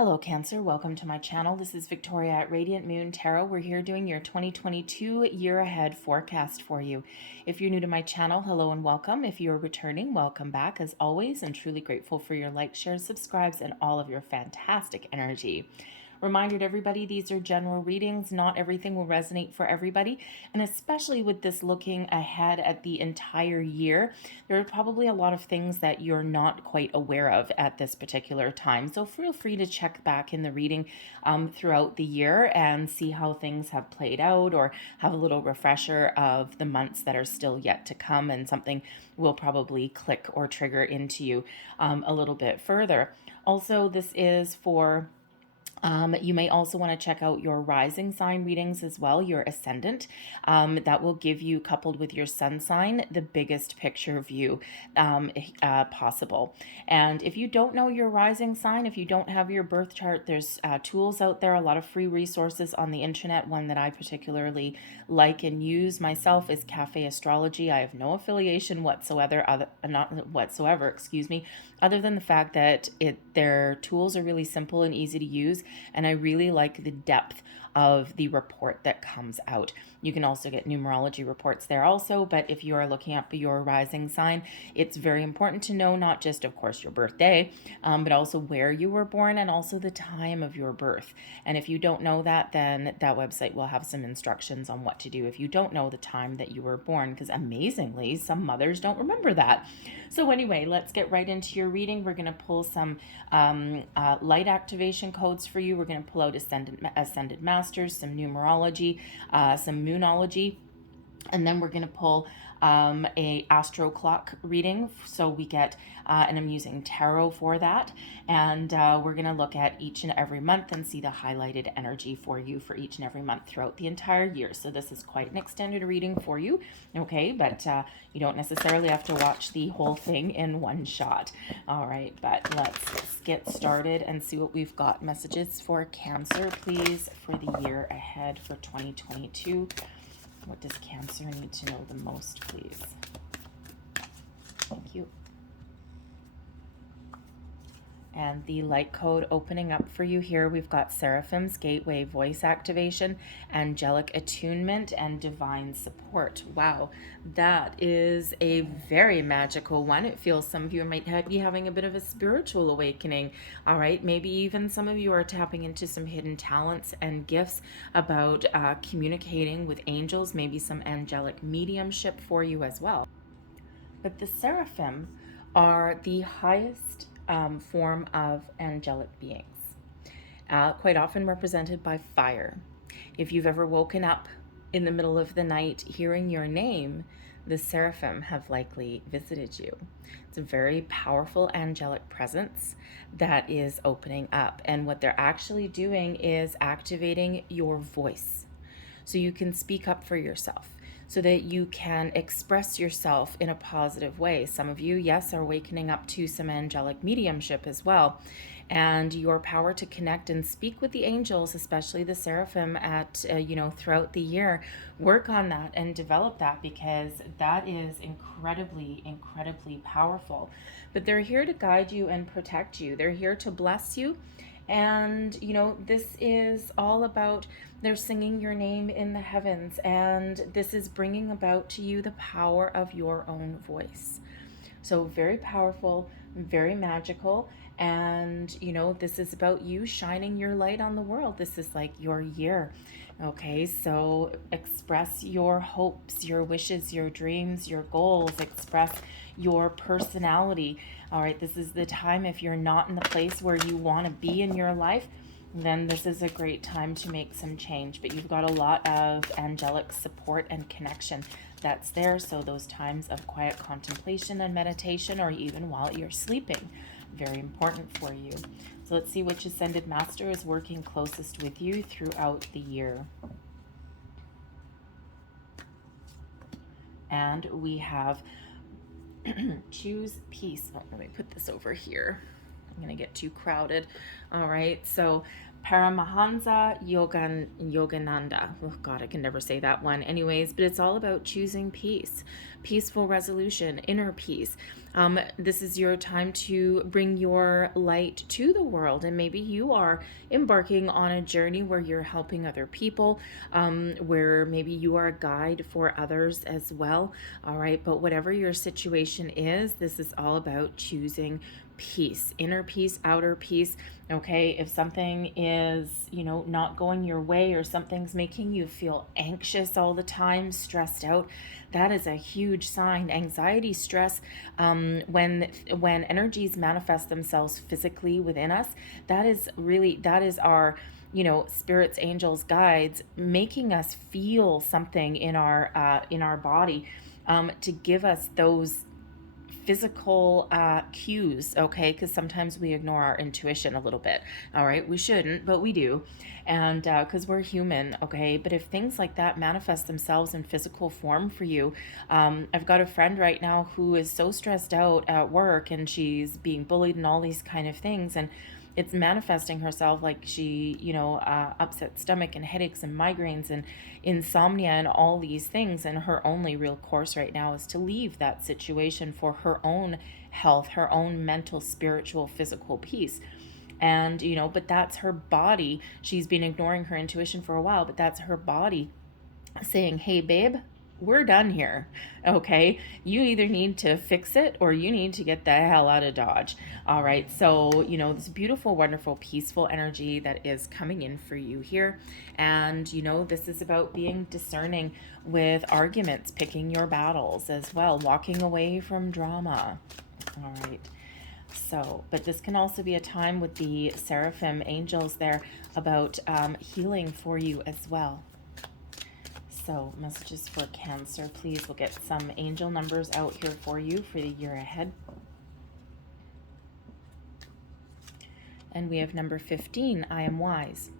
Hello Cancer, welcome to my channel. This is Victoria at Radiant Moon Tarot. We're here doing your 2022 year ahead forecast for you. If you're new to my channel, hello and welcome. If you're returning, welcome back as always, and truly grateful for your likes, shares, subscribes, and all of your fantastic energy. Reminder to everybody, these are general readings. Not everything will resonate for everybody. And especially with this looking ahead at the entire year, there are probably a lot of things that you're not quite aware of at this particular time. So feel free to check back in the reading throughout the year and see how things have played out, or have a little refresher of the months that are still yet to come, and something will probably click or trigger into you a little bit further. Also, this is for you may also want to check out your rising sign readings as well, your ascendant. That will give you, coupled with your sun sign, the biggest picture view possible. And if you don't know your rising sign, if you don't have your birth chart, there's tools out there, a lot of free resources on the internet. One that I particularly like and use myself is Cafe Astrology. I have no affiliation whatsoever, other than the fact that their tools are really simple and easy to use, and I really like the depth of the report that comes out. You can also get numerology reports there also, but if you are looking up your rising sign, it's very important to know not just, of course, your birthday, but also where you were born and also the time of your birth. And if you don't know that, then that website will have some instructions on what to do if you don't know the time that you were born, because amazingly, some mothers don't remember that. So anyway, let's get right into your reading. We're going to pull some light activation codes for you. We're going to pull out Ascendant Masters, some numerology, some moonology, and then we're going to pull a Astroclock reading. So we get, and I'm using tarot for that, and we're going to look at each and every month and see the highlighted energy for you for each and every month throughout the entire year. So this is quite an extended reading for you, okay? But you don't necessarily have to watch the whole thing in one shot. All right, but let's get started and see what we've got. Messages for Cancer, please, for the year ahead for 2022. What does Cancer need to know the most, please? Thank you. And the light code opening up for you here, we've got Seraphim's Gateway Voice Activation, Angelic Attunement, and Divine Support. Wow, that is a very magical one. It feels some of you might be having a bit of a spiritual awakening. All right, maybe even some of you are tapping into some hidden talents and gifts about communicating with angels, maybe some angelic mediumship for you as well. But the Seraphim are the highest form of angelic beings, quite often represented by fire. If you've ever woken up in the middle of the night hearing your name, the Seraphim have likely visited you. It's a very powerful angelic presence that is opening up, and what they're actually doing is activating your voice so you can speak up for yourself, so that you can express yourself in a positive way. Some of you, yes, are wakening up to some angelic mediumship as well. And your power to connect and speak with the angels, especially the Seraphim at, throughout the year, work on that and develop that, because that is incredibly, incredibly powerful. But they're here to guide you and protect you. They're here to bless you. And, this is all about, they're singing your name in the heavens, and this is bringing about to you the power of your own voice. So very powerful, very magical, and, this is about you shining your light on the world. This is like your year. Okay, so express your hopes, your wishes, your dreams, your goals, express your personality. All right, this is the time, if you're not in the place where you want to be in your life, then this is a great time to make some change. But you've got a lot of angelic support and connection that's there. So those times of quiet contemplation and meditation, or even while you're sleeping, very important for you. So let's see which Ascended Master is working closest with you throughout the year. And we have choose peace. Oh, let me put this over here. I'm going to get too crowded. All right, so Paramahansa Yogananda. Oh God, I can never say that one. Anyways, but it's all about choosing peace, peaceful resolution, inner peace. This is your time to bring your light to the world, and maybe you are embarking on a journey where you're helping other people, where maybe you are a guide for others as well. All right, but whatever your situation is, this is all about choosing peace, inner peace, outer peace. Okay, if something is, not going your way, or something's making you feel anxious all the time, stressed out, that is a huge sign. Anxiety, stress, when energies manifest themselves physically within us, that is our, spirits, angels, guides making us feel something in our body, to give us those physical cues, okay? Because sometimes we ignore our intuition a little bit, all right? We shouldn't, but we do, and because we're human, okay? But if things like that manifest themselves in physical form for you, I've got a friend right now who is so stressed out at work, and she's being bullied and all these kind of things, and it's manifesting herself like she, upset stomach and headaches and migraines and insomnia and all these things. And her only real course right now is to leave that situation for her own health, her own mental, spiritual, physical peace. And, but that's her body. She's been ignoring her intuition for a while, but that's her body saying, hey, babe, we're done here. Okay, you either need to fix it or you need to get the hell out of Dodge. All right, so this beautiful, wonderful, peaceful energy that is coming in for you here. And this is about being discerning with arguments, picking your battles as well, walking away from drama. All right. So, but this can also be a time with the seraphim angels there about healing for you as well. So, messages for Cancer, please. We'll get some angel numbers out here for you for the year ahead. And we have number 15, I am wise.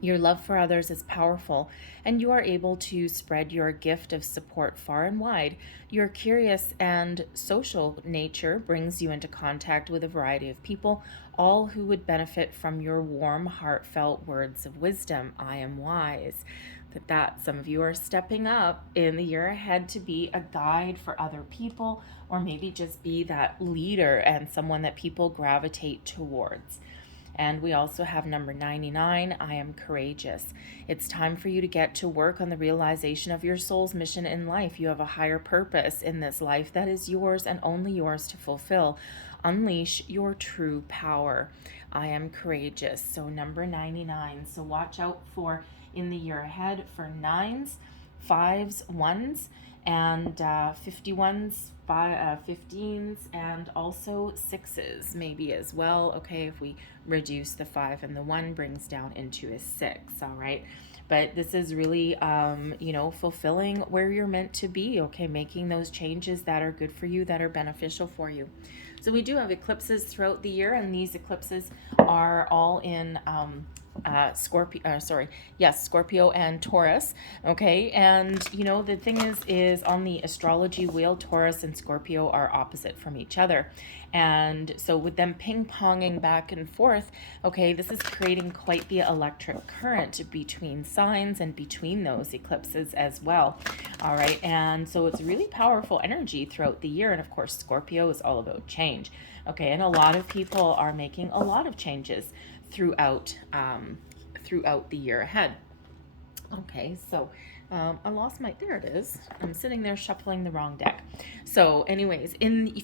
Your love for others is powerful, and you are able to spread your gift of support far and wide. Your curious and social nature brings you into contact with a variety of people, all who would benefit from your warm, heartfelt words of wisdom. I am wise. That some of you are stepping up in the year ahead to be a guide for other people, or maybe just be that leader and someone that people gravitate towards. And we also have number 99, I am courageous. It's time for you to get to work on the realization of your soul's mission in life. You have a higher purpose in this life that is yours and only yours to fulfill. Unleash your true power. I am courageous. So number 99. So watch out for in the year ahead for 9s, 5s, 1s, and 51s, 15s, and also 6s maybe as well. Okay, if we reduce the 5 and the 1 brings down into a 6, all right? But this is really, fulfilling where you're meant to be, okay? Making those changes that are good for you, that are beneficial for you. So we do have eclipses throughout the year, and these eclipses are all in Scorpio and Taurus. Okay, and the thing is on the astrology wheel, Taurus and Scorpio are opposite from each other, and so with them ping-ponging back and forth, okay, this is creating quite the electric current between signs and between those eclipses as well. All right, and so it's really powerful energy throughout the year, and of course Scorpio is all about change. Okay, and a lot of people are making a lot of changes throughout the year ahead. Okay, so I lost there it is. I'm sitting there shuffling the wrong deck. So anyways,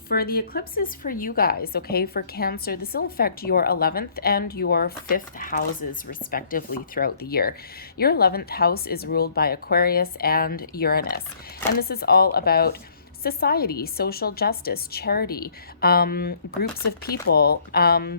for the eclipses for you guys, okay, for Cancer, this will affect your 11th and your 5th houses respectively throughout the year. Your 11th house is ruled by Aquarius and Uranus, and this is all about society, social justice, charity, groups of people.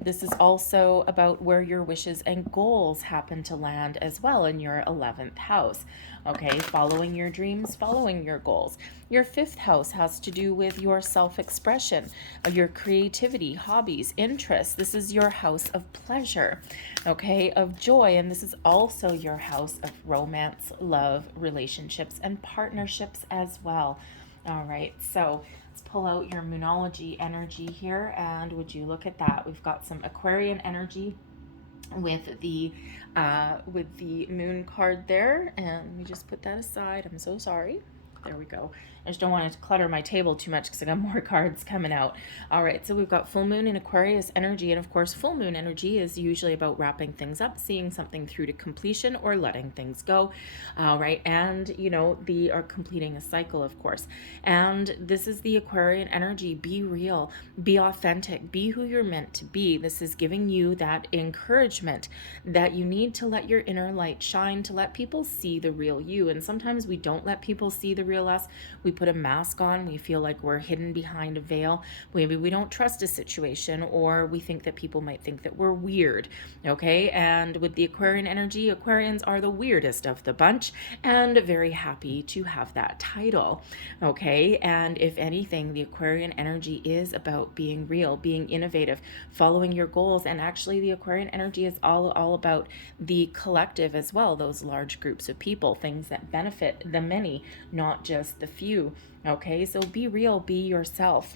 This is also about where your wishes and goals happen to land as well in your 11th house. Okay, following your dreams, following your goals. Your 5th house has to do with your self-expression, your creativity, hobbies, interests. This is your house of pleasure, okay, of joy, and this is also your house of romance, love, relationships, and partnerships as well. All right, so let's pull out your Moonology energy here, and would you look at that? We've got some Aquarian energy with the moon card there, and let me just put that aside. I'm so sorry. There we go. I just don't want to clutter my table too much because I got more cards coming out. All right, so we've got full moon in Aquarius energy. And of course, full moon energy is usually about wrapping things up, seeing something through to completion, or letting things go. All right, and you know, they are completing a cycle, of course. And this is the Aquarian energy. Be real, be authentic, be who you're meant to be. This is giving you that encouragement that you need to let your inner light shine, to let people see the real you. And sometimes we don't let people see the real us. We put a mask on. We feel like we're hidden behind a veil. Maybe we don't trust a situation, or we think that people might think that we're weird. Okay. And with the Aquarian energy, Aquarians are the weirdest of the bunch, and very happy to have that title. Okay. And if anything, the Aquarian energy is about being real, being innovative, following your goals. And actually, the Aquarian energy is all about the collective as well, those large groups of people, things that benefit the many, not just the few. Okay, so be real, be yourself.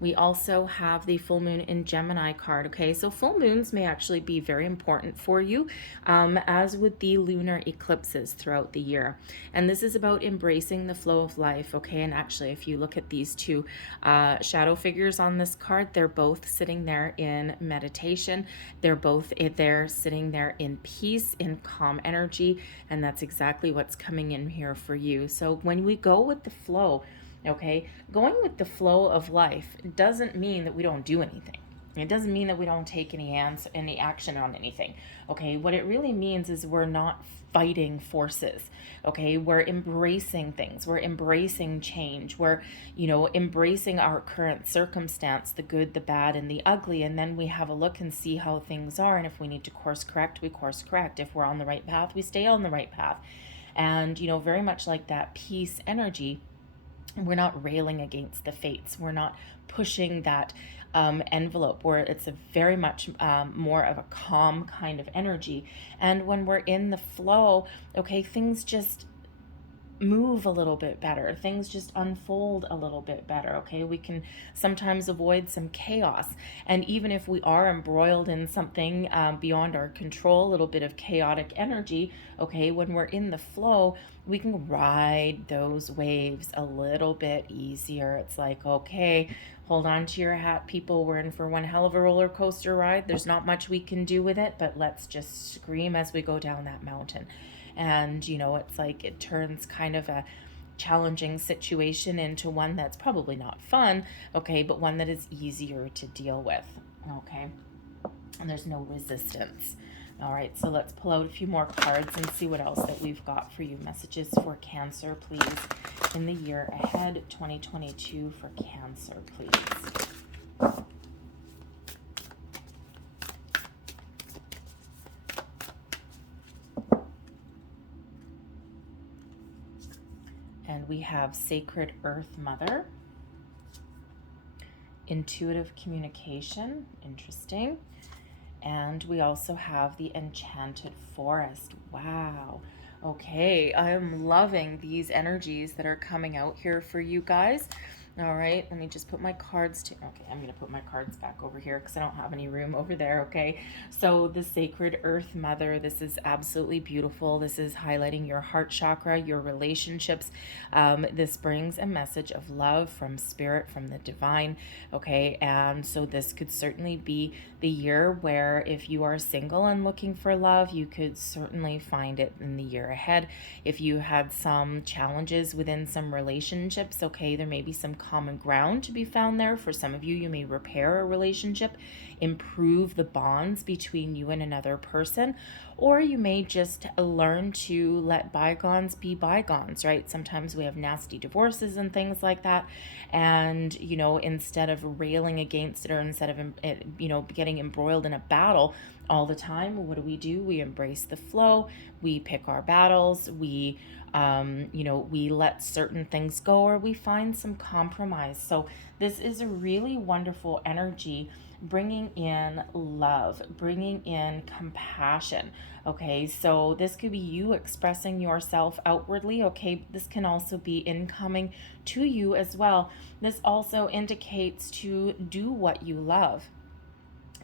We also have the full moon in Gemini card. Okay, so full moons may actually be very important for you, as with the lunar eclipses throughout the year. And this is about embracing the flow of life. Okay, and actually, if you look at these two shadow figures on this card, they're both sitting there in meditation. They're both there sitting there in peace, in calm energy, and that's exactly what's coming in here for you. So when we go with the flow, okay, going with the flow of life doesn't mean that we don't do anything. It doesn't mean that we don't take any action on anything. Okay, what it really means is we're not fighting forces. Okay, we're embracing things. We're embracing change. We're, embracing our current circumstance, the good, the bad, and the ugly. And then we have a look and see how things are. And if we need to course correct, we course correct. If we're on the right path, we stay on the right path. And, very much like that peace energy, we're not railing against the fates. We're not pushing that envelope, where it's a very much more of a calm kind of energy. And when we're in the flow, okay, things just move a little bit better. Things just unfold a little bit better. Okay, we can sometimes avoid some chaos. And even if we are embroiled in something beyond our control, a little bit of chaotic energy, okay, when we're in the flow, we can ride those waves a little bit easier. It's like, okay, hold on to your hat, people. We're in for one hell of a roller coaster ride. There's not much we can do with it, but let's just scream as we go down that mountain. And, it's like it turns kind of a challenging situation into one that's probably not fun, okay, but one that is easier to deal with, okay? And there's no resistance. All right, so let's pull out a few more cards and see what else that we've got for you. Messages for Cancer, please, in the year ahead, 2022 for Cancer, please. And we have Sacred Earth Mother, Intuitive Communication, interesting. And we also have the Enchanted Forest. Wow. Okay, I'm loving these energies that are coming out here for you guys. All right, let me just put my cards to, okay, I'm going to put my cards back over here because I don't have any room over there, okay? So the Sacred Earth Mother, this is absolutely beautiful. This is highlighting your heart chakra, your relationships. This brings a message of love from spirit, from the divine, okay? And so this could certainly be the year where if you are single and looking for love, you could certainly find it in the year ahead. If you had some challenges within some relationships, okay, there may be some common ground to be found there. For some of you, you may repair a relationship, improve the bonds between you and another person, or you may just learn to let bygones be bygones, right? Sometimes we have nasty divorces and things like that. And, instead of railing against it, or instead of, getting embroiled in a battle all the time, what do? We embrace the flow. We pick our battles. We let certain things go, or we find some compromise. So this is a really wonderful energy, bringing in love, bringing in compassion. Okay, so this could be you expressing yourself outwardly. Okay, this can also be incoming to you as well. This also indicates to do what you love.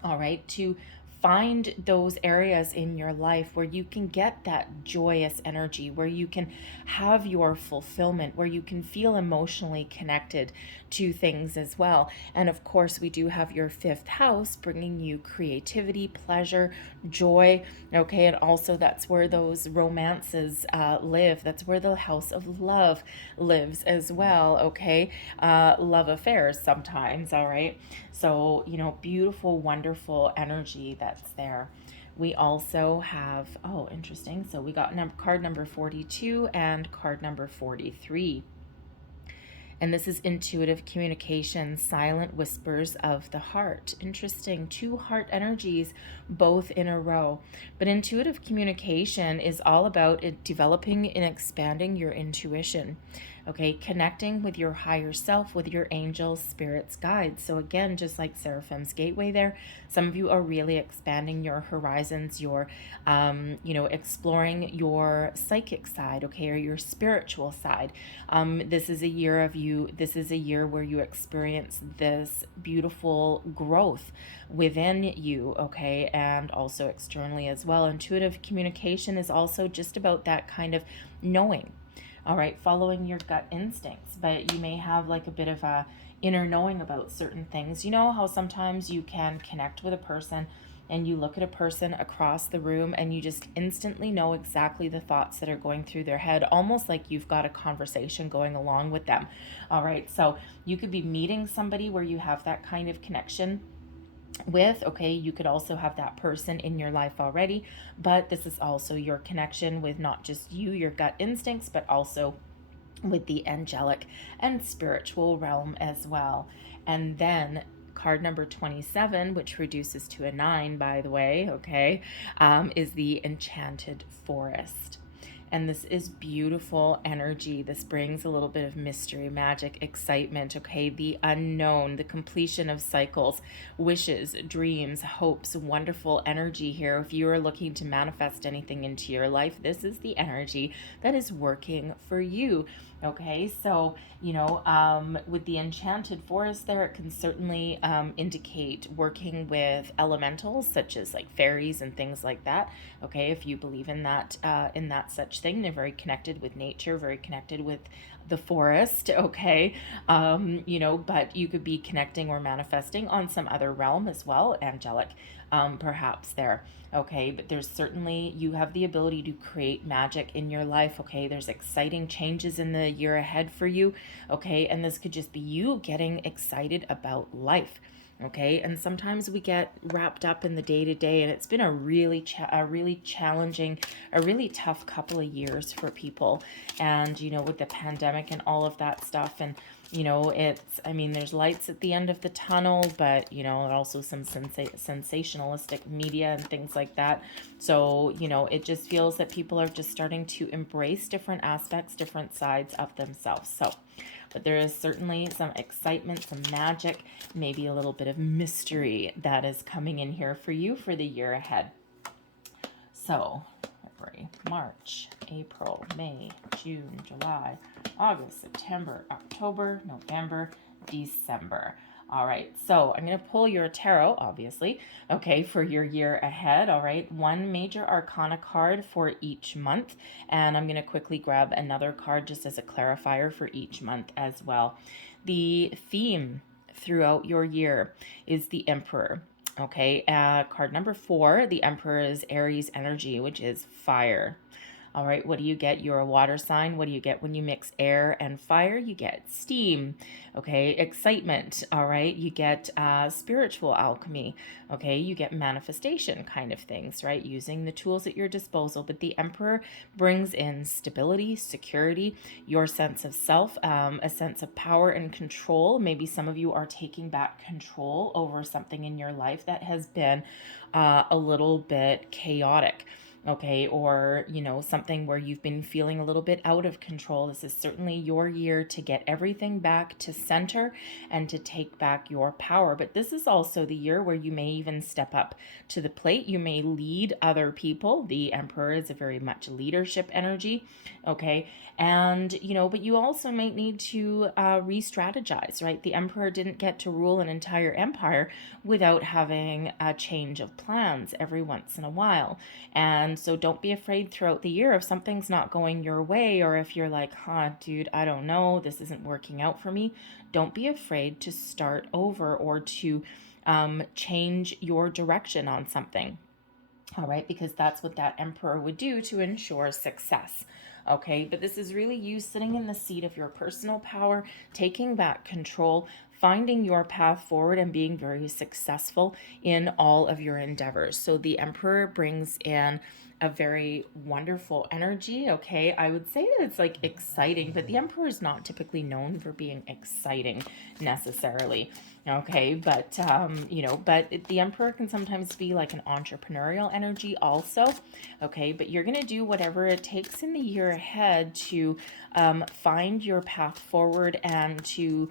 All right, to find those areas in your life where you can get that joyous energy, where you can have your fulfillment, where you can feel emotionally connected to things as well. And of course, we do have your fifth house bringing you creativity, pleasure, joy. Okay. And also, that's where those romances live. That's where the house of love lives as well. Okay. Love affairs sometimes. All right. So, beautiful, wonderful energy that's there. We also have, oh, interesting. So we got card number 42 and card number 43. And this is intuitive communication, silent whispers of the heart. Interesting. Two heart energies, both in a row. But intuitive communication is all about developing and expanding your intuition. Okay, connecting with your higher self, with your angels, spirits, guides. So again, just like Seraphim's Gateway there, some of you are really expanding your horizons, your, exploring your psychic side, okay, or your spiritual side. This is a year where you experience this beautiful growth within you, okay, and also externally as well. Intuitive communication is also just about that kind of knowing. All right, following your gut instincts, but you may have like a bit of a inner knowing about certain things. You know how sometimes you can connect with a person and you look at a person across the room and you just instantly know exactly the thoughts that are going through their head, almost like you've got a conversation going along with them. All right, so you could be meeting somebody where you have that kind of connection with, okay, you could also have that person in your life already, but this is also your connection with not just you, your gut instincts, but also with the angelic and spiritual realm as well. And then card number 27, which reduces to a 9, by the way, okay, is the Enchanted Forest. And this is beautiful energy. This brings a little bit of mystery, magic, excitement, okay? The unknown, the completion of cycles, wishes, dreams, hopes, wonderful energy here. If you are looking to manifest anything into your life, this is the energy that is working for you, okay? So, with the Enchanted Forest there, it can certainly indicate working with elementals such as like fairies and things like that, okay? If you believe in that such thing, they're very connected with nature, very connected with the forest, okay? But you could be connecting or manifesting on some other realm as well, angelic, perhaps there, okay? But there's certainly, you have the ability to create magic in your life, okay? There's exciting changes in the year ahead for you, okay? And this could just be you getting excited about life. Okay, and sometimes we get wrapped up in the day-to-day, and it's been a really challenging, a really tough couple of years for people. And with the pandemic and all of that stuff, and there's lights at the end of the tunnel, but also some sensationalistic media and things like that. So it just feels that people are just starting to embrace different aspects, different sides of themselves. But there is certainly some excitement, some magic, maybe a little bit of mystery that is coming in here for you for the year ahead. So, February, March, April, May, June, July, August, September, October, November, December. All right, so I'm going to pull your tarot, obviously, okay, for your year ahead. All right, one major arcana card for each month, and I'm going to quickly grab another card just as a clarifier for each month as well. The theme throughout your year is the Emperor. Okay, card number 4, the Emperor is Aries energy, which is fire. All right, what do you get? You're a water sign. What do you get when you mix air and fire? You get steam, okay? Excitement, all right? You get spiritual alchemy, okay? You get manifestation kind of things, right? Using the tools at your disposal. But the Emperor brings in stability, security, your sense of self, a sense of power and control. Maybe some of you are taking back control over something in your life that has been a little bit chaotic. okay, or, you know, something where you've been feeling a little bit out of control. This is certainly your year to get everything back to center and to take back your power. But this is also the year where you may even step up to the plate. You may lead other people. The Emperor is a very much leadership energy, okay? And, you know, but you also might need to re-strategize, right? The Emperor didn't get to rule an entire empire without having a change of plans every once in a while. And so don't be afraid throughout the year if something's not going your way, or if you're like, dude, I don't know, this isn't working out for me. Don't be afraid to start over or to change your direction on something. All right, because that's what that Emperor would do to ensure success. Okay, but this is really you sitting in the seat of your personal power, taking back control, finding your path forward, and being very successful in all of your endeavors. So the Emperor brings in a very wonderful energy. Okay, I would say that it's like exciting, but the Emperor is not typically known for being exciting necessarily. Okay, but you know, but the Emperor can sometimes be like an entrepreneurial energy also. Okay, but you're gonna do whatever it takes in the year ahead to find your path forward and to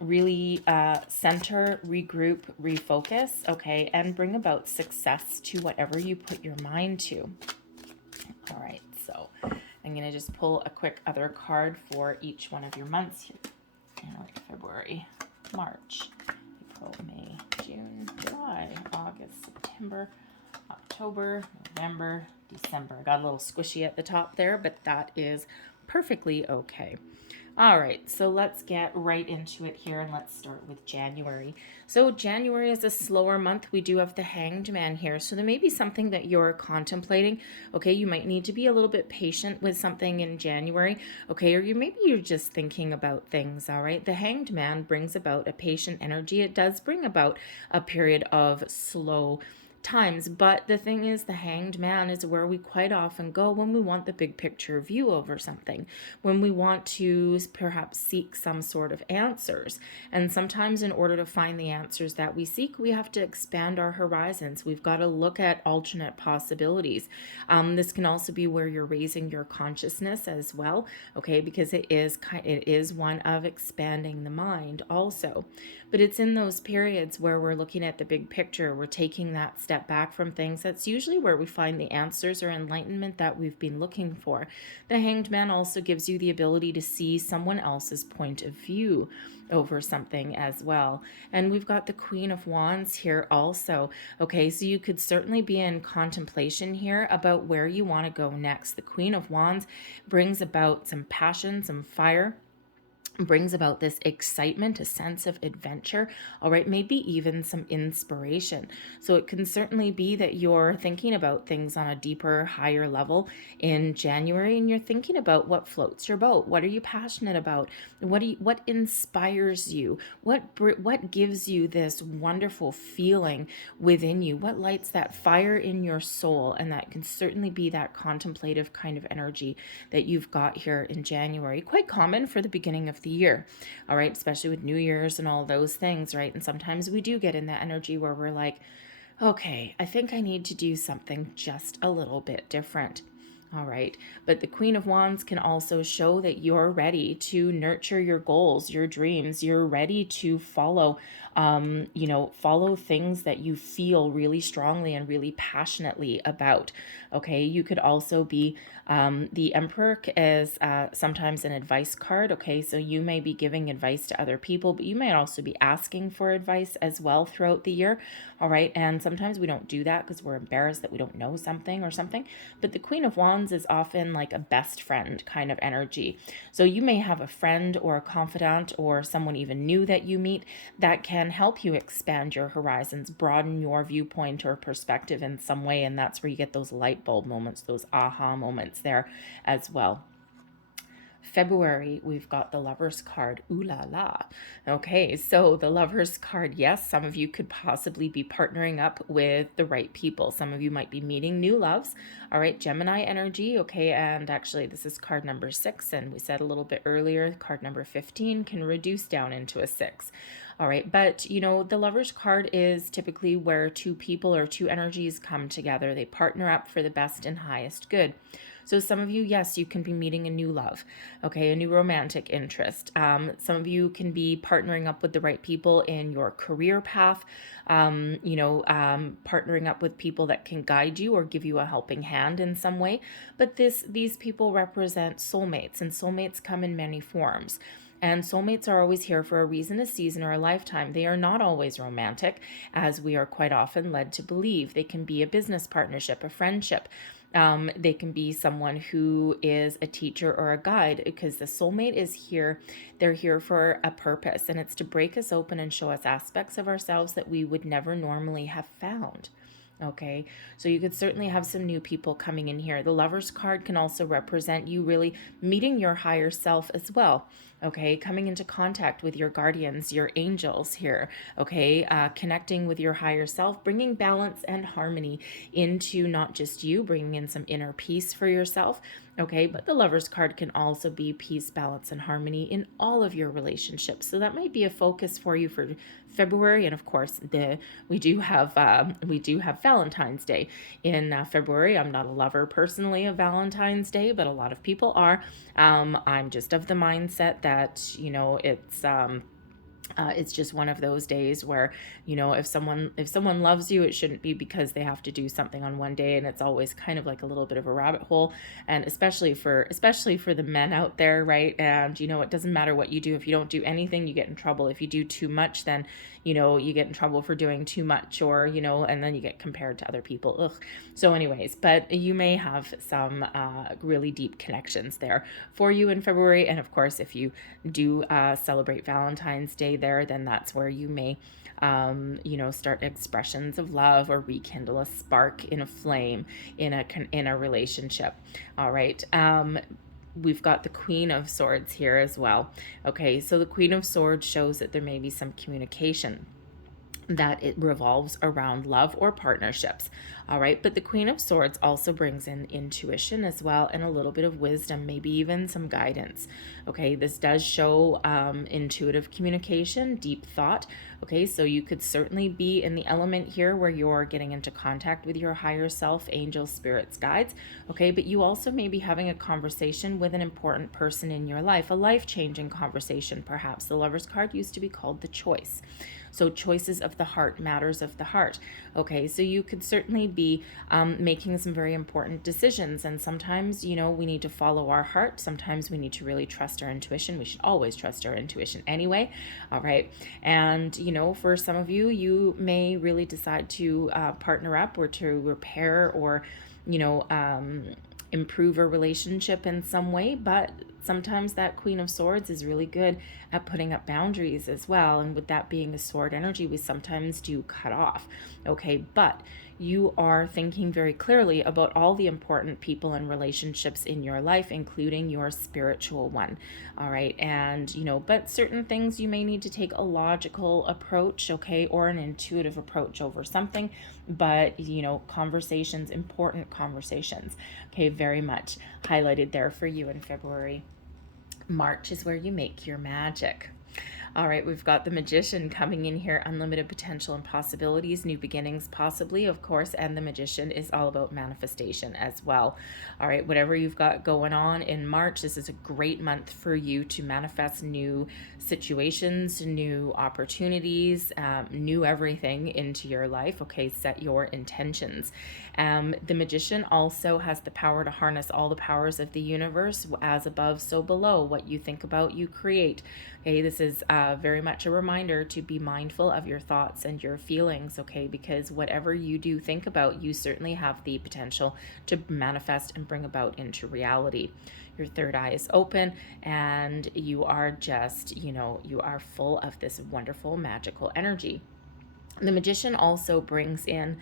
really center, regroup, refocus, okay, and bring about success to whatever you put your mind to. All right, so I'm gonna just pull a quick other card for each one of your months here. February, March, April, May, June, July, August, September, October, November, December. I got a little squishy at the top there, but that is perfectly okay. All right, so let's get right into it here, and let's start with January. So January is a slower month. We do have the Hanged Man here, so there may be something that you're contemplating. Okay, you might need to be a little bit patient with something in January. Okay, or maybe you're just thinking about things. All right, the Hanged Man brings about a patient energy. It does bring about a period of slow times, but the thing is, the Hanged Man is where we quite often go when we want the big picture view over something, when we want to perhaps seek some sort of answers. And sometimes in order to find the answers that we seek, we have to expand our horizons. We've got to look at alternate possibilities. This can also be where you're raising your consciousness as well, okay, because it is one of expanding the mind also. But it's in those periods where we're looking at the big picture, we're taking that step back from things. That's usually where we find the answers or enlightenment that we've been looking for. The Hanged Man also gives you the ability to see someone else's point of view over something as well. And we've got the Queen of Wands here also. Okay, so you could certainly be in contemplation here about where you want to go next. The Queen of Wands brings about some passion, some fire, brings about this excitement, a sense of adventure, all right, maybe even some inspiration. So it can certainly be that you're thinking about things on a deeper, higher level in January, and you're thinking about what floats your boat. What are you passionate about? What inspires you? What gives you this wonderful feeling within you? What lights that fire in your soul? And that can certainly be that contemplative kind of energy that you've got here in January. Quite common for the beginning of the year, all right, especially with New Year's and all those things, right? And sometimes we do get in that energy where we're like, okay, I think I need to do something just a little bit different. All right, but the Queen of Wands can also show that you're ready to nurture your goals, your dreams. You're ready to follow, follow things that you feel really strongly and really passionately about. Okay, you could also be, the Emperor is sometimes an advice card. Okay, so you may be giving advice to other people, but you might also be asking for advice as well throughout the year. All right, and sometimes we don't do that because we're embarrassed that we don't know something or something. But the Queen of Wands is often like a best friend kind of energy. So you may have a friend or a confidant or someone even new that you meet that can help you expand your horizons, broaden your viewpoint or perspective in some way. And that's where you get those light bulb moments, those aha moments there as well. February, we've got the Lover's card. Ooh la la. Okay, so the Lover's card, yes, some of you could possibly be partnering up with the right people. Some of you might be meeting new loves. All right, Gemini energy. Okay, and actually this is card number 6, and we said a little bit earlier, card number 15 can reduce down into a 6. All right. But, you know, the Lover's card is typically where two people or two energies come together. They partner up for the best and highest good. So some of you, yes, you can be meeting a new love, okay, a new romantic interest. Some of you can be partnering up with the right people in your career path, partnering up with people that can guide you or give you a helping hand in some way. But these people represent soulmates, and soulmates come in many forms. And soulmates are always here for a reason, a season, or a lifetime. They are not always romantic, as we are quite often led to believe. They can be a business partnership, a friendship. They can be someone who is a teacher or a guide, because the soulmate is here. They're here for a purpose, and it's to break us open and show us aspects of ourselves that we would never normally have found. Okay, so you could certainly have some new people coming in here. The Lover's card can also represent you really meeting your higher self as well. Okay, coming into contact with your guardians, your angels here. Okay, connecting with your higher self, bringing balance and harmony into not just you, bringing in some inner peace for yourself. Okay, but the Lover's card can also be peace, balance, and harmony in all of your relationships. So that might be a focus for you for February. And of course, we do have Valentine's Day in February. I'm not a lover personally of Valentine's Day, but a lot of people are. I'm just of the mindset that, you know, it's just one of those days where, you know, if someone loves you, it shouldn't be because they have to do something on one day, and it's always kind of like a little bit of a rabbit hole. And especially for the men out there, right? And you know, it doesn't matter what you do. If you don't do anything, you get in trouble. If you do too much, then, you know, you get in trouble for doing too much, or, you know, and then you get compared to other people. Ugh. So anyways, but you may have some really deep connections there for you in February. And of course, if you do celebrate Valentine's Day there, then that's where you may start expressions of love or rekindle a spark in a flame in a relationship. All right. We've got the Queen of Swords here as well. Okay, so the Queen of Swords shows that there may be some communication, that it revolves around love or partnerships. All right, but the Queen of Swords also brings in intuition as well, and a little bit of wisdom, maybe even some guidance. Okay, this does show intuitive communication, deep thought. Okay, so you could certainly be in the element here where you're getting into contact with your higher self, angels, spirits, guides. Okay, but you also may be having a conversation with an important person in your life, a life-changing conversation perhaps. The Lover's card used to be called the Choice. So choices of the heart, matters of the heart. Okay, so you could certainly be making some very important decisions. And sometimes, you know, we need to follow our heart. Sometimes we need to really trust our intuition. We should always trust our intuition anyway. All right. And, you know, for some of you, you may really decide to partner up or to repair or, you know, improve a relationship in some way, but sometimes that Queen of Swords is really good at putting up boundaries as well. And with that being a sword energy, we sometimes do cut off. Okay, but you are thinking very clearly about all the important people and relationships in your life, including your spiritual one. All right, and you know, but certain things you may need to take a logical approach, okay, or an intuitive approach over something. But you know, conversations, important conversations, okay, very much highlighted there for you in February. March is where you make your magic. All right, we've got the Magician coming in here, unlimited potential and possibilities, new beginnings possibly, of course, and the Magician is all about manifestation as well. All right, whatever you've got going on in March, this is a great month for you to manifest new situations, new opportunities, new everything into your life. Okay, set your intentions. The Magician also has the power to harness all the powers of the universe, as above, so below. What you think about, you create. Okay, this is very much a reminder to be mindful of your thoughts and your feelings, okay, because whatever you do think about, you certainly have the potential to manifest and bring about into reality. Your third eye is open, and you are just, you know, you are full of this wonderful magical energy. The Magician also brings in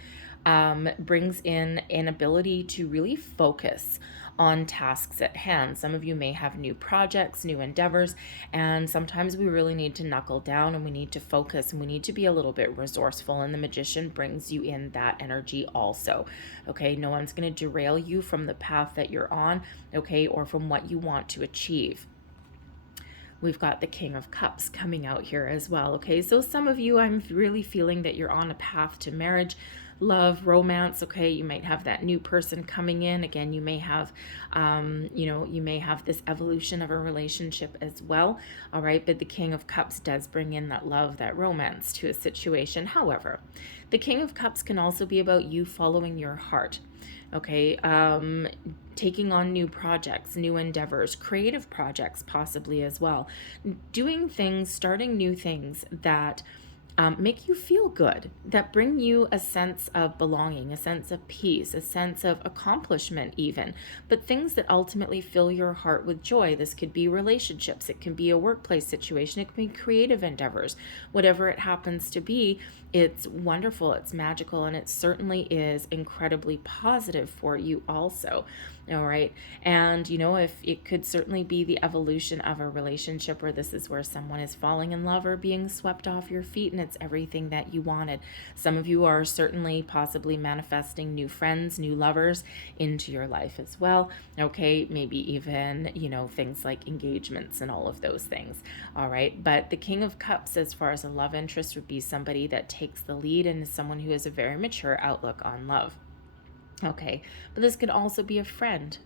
an ability to really focus on tasks at hand. Some of you may have new projects, new endeavors, and sometimes we really need to knuckle down and we need to focus and we need to be a little bit resourceful, and the Magician brings you in that energy also. Okay, no one's going to derail you from the path that you're on, okay, or from what you want to achieve. we've got the King of Cups coming out here as well. Okay, so some of you, I'm really feeling that you're on a path to marriage, love, romance. Okay, you might have that new person coming in. Again, you may have you may have this evolution of a relationship as well. All right, but the King of Cups does bring in that love, that romance to a situation. However, the King of Cups can also be about you following your heart. Okay, taking on new projects, new endeavors, creative projects possibly as well, doing things, starting new things that make you feel good, that bring you a sense of belonging, a sense of peace, a sense of accomplishment even, but things that ultimately fill your heart with joy. This could be relationships, it can be a workplace situation, it can be creative endeavors, whatever it happens to be. It's wonderful, it's magical, and it certainly is incredibly positive for you also. All right. And, if it could certainly be the evolution of a relationship where this is where someone is falling in love or being swept off your feet and it's everything that you wanted. Some of you are certainly possibly manifesting new friends, new lovers into your life as well. Okay. Maybe even, things like engagements and all of those things. All right. But the King of Cups, as far as a love interest, would be somebody that takes the lead and is someone who has a very mature outlook on love. Okay, but this could also be a friend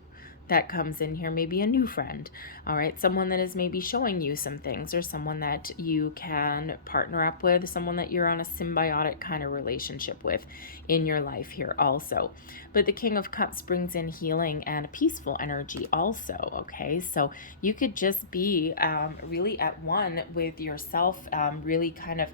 that comes in here, maybe a new friend. All right, someone that is maybe showing you some things, or someone that you can partner up with, someone that you're on a symbiotic kind of relationship with in your life here also. But the King of Cups brings in healing and a peaceful energy also. Okay, so you could just be really at one with yourself, really kind of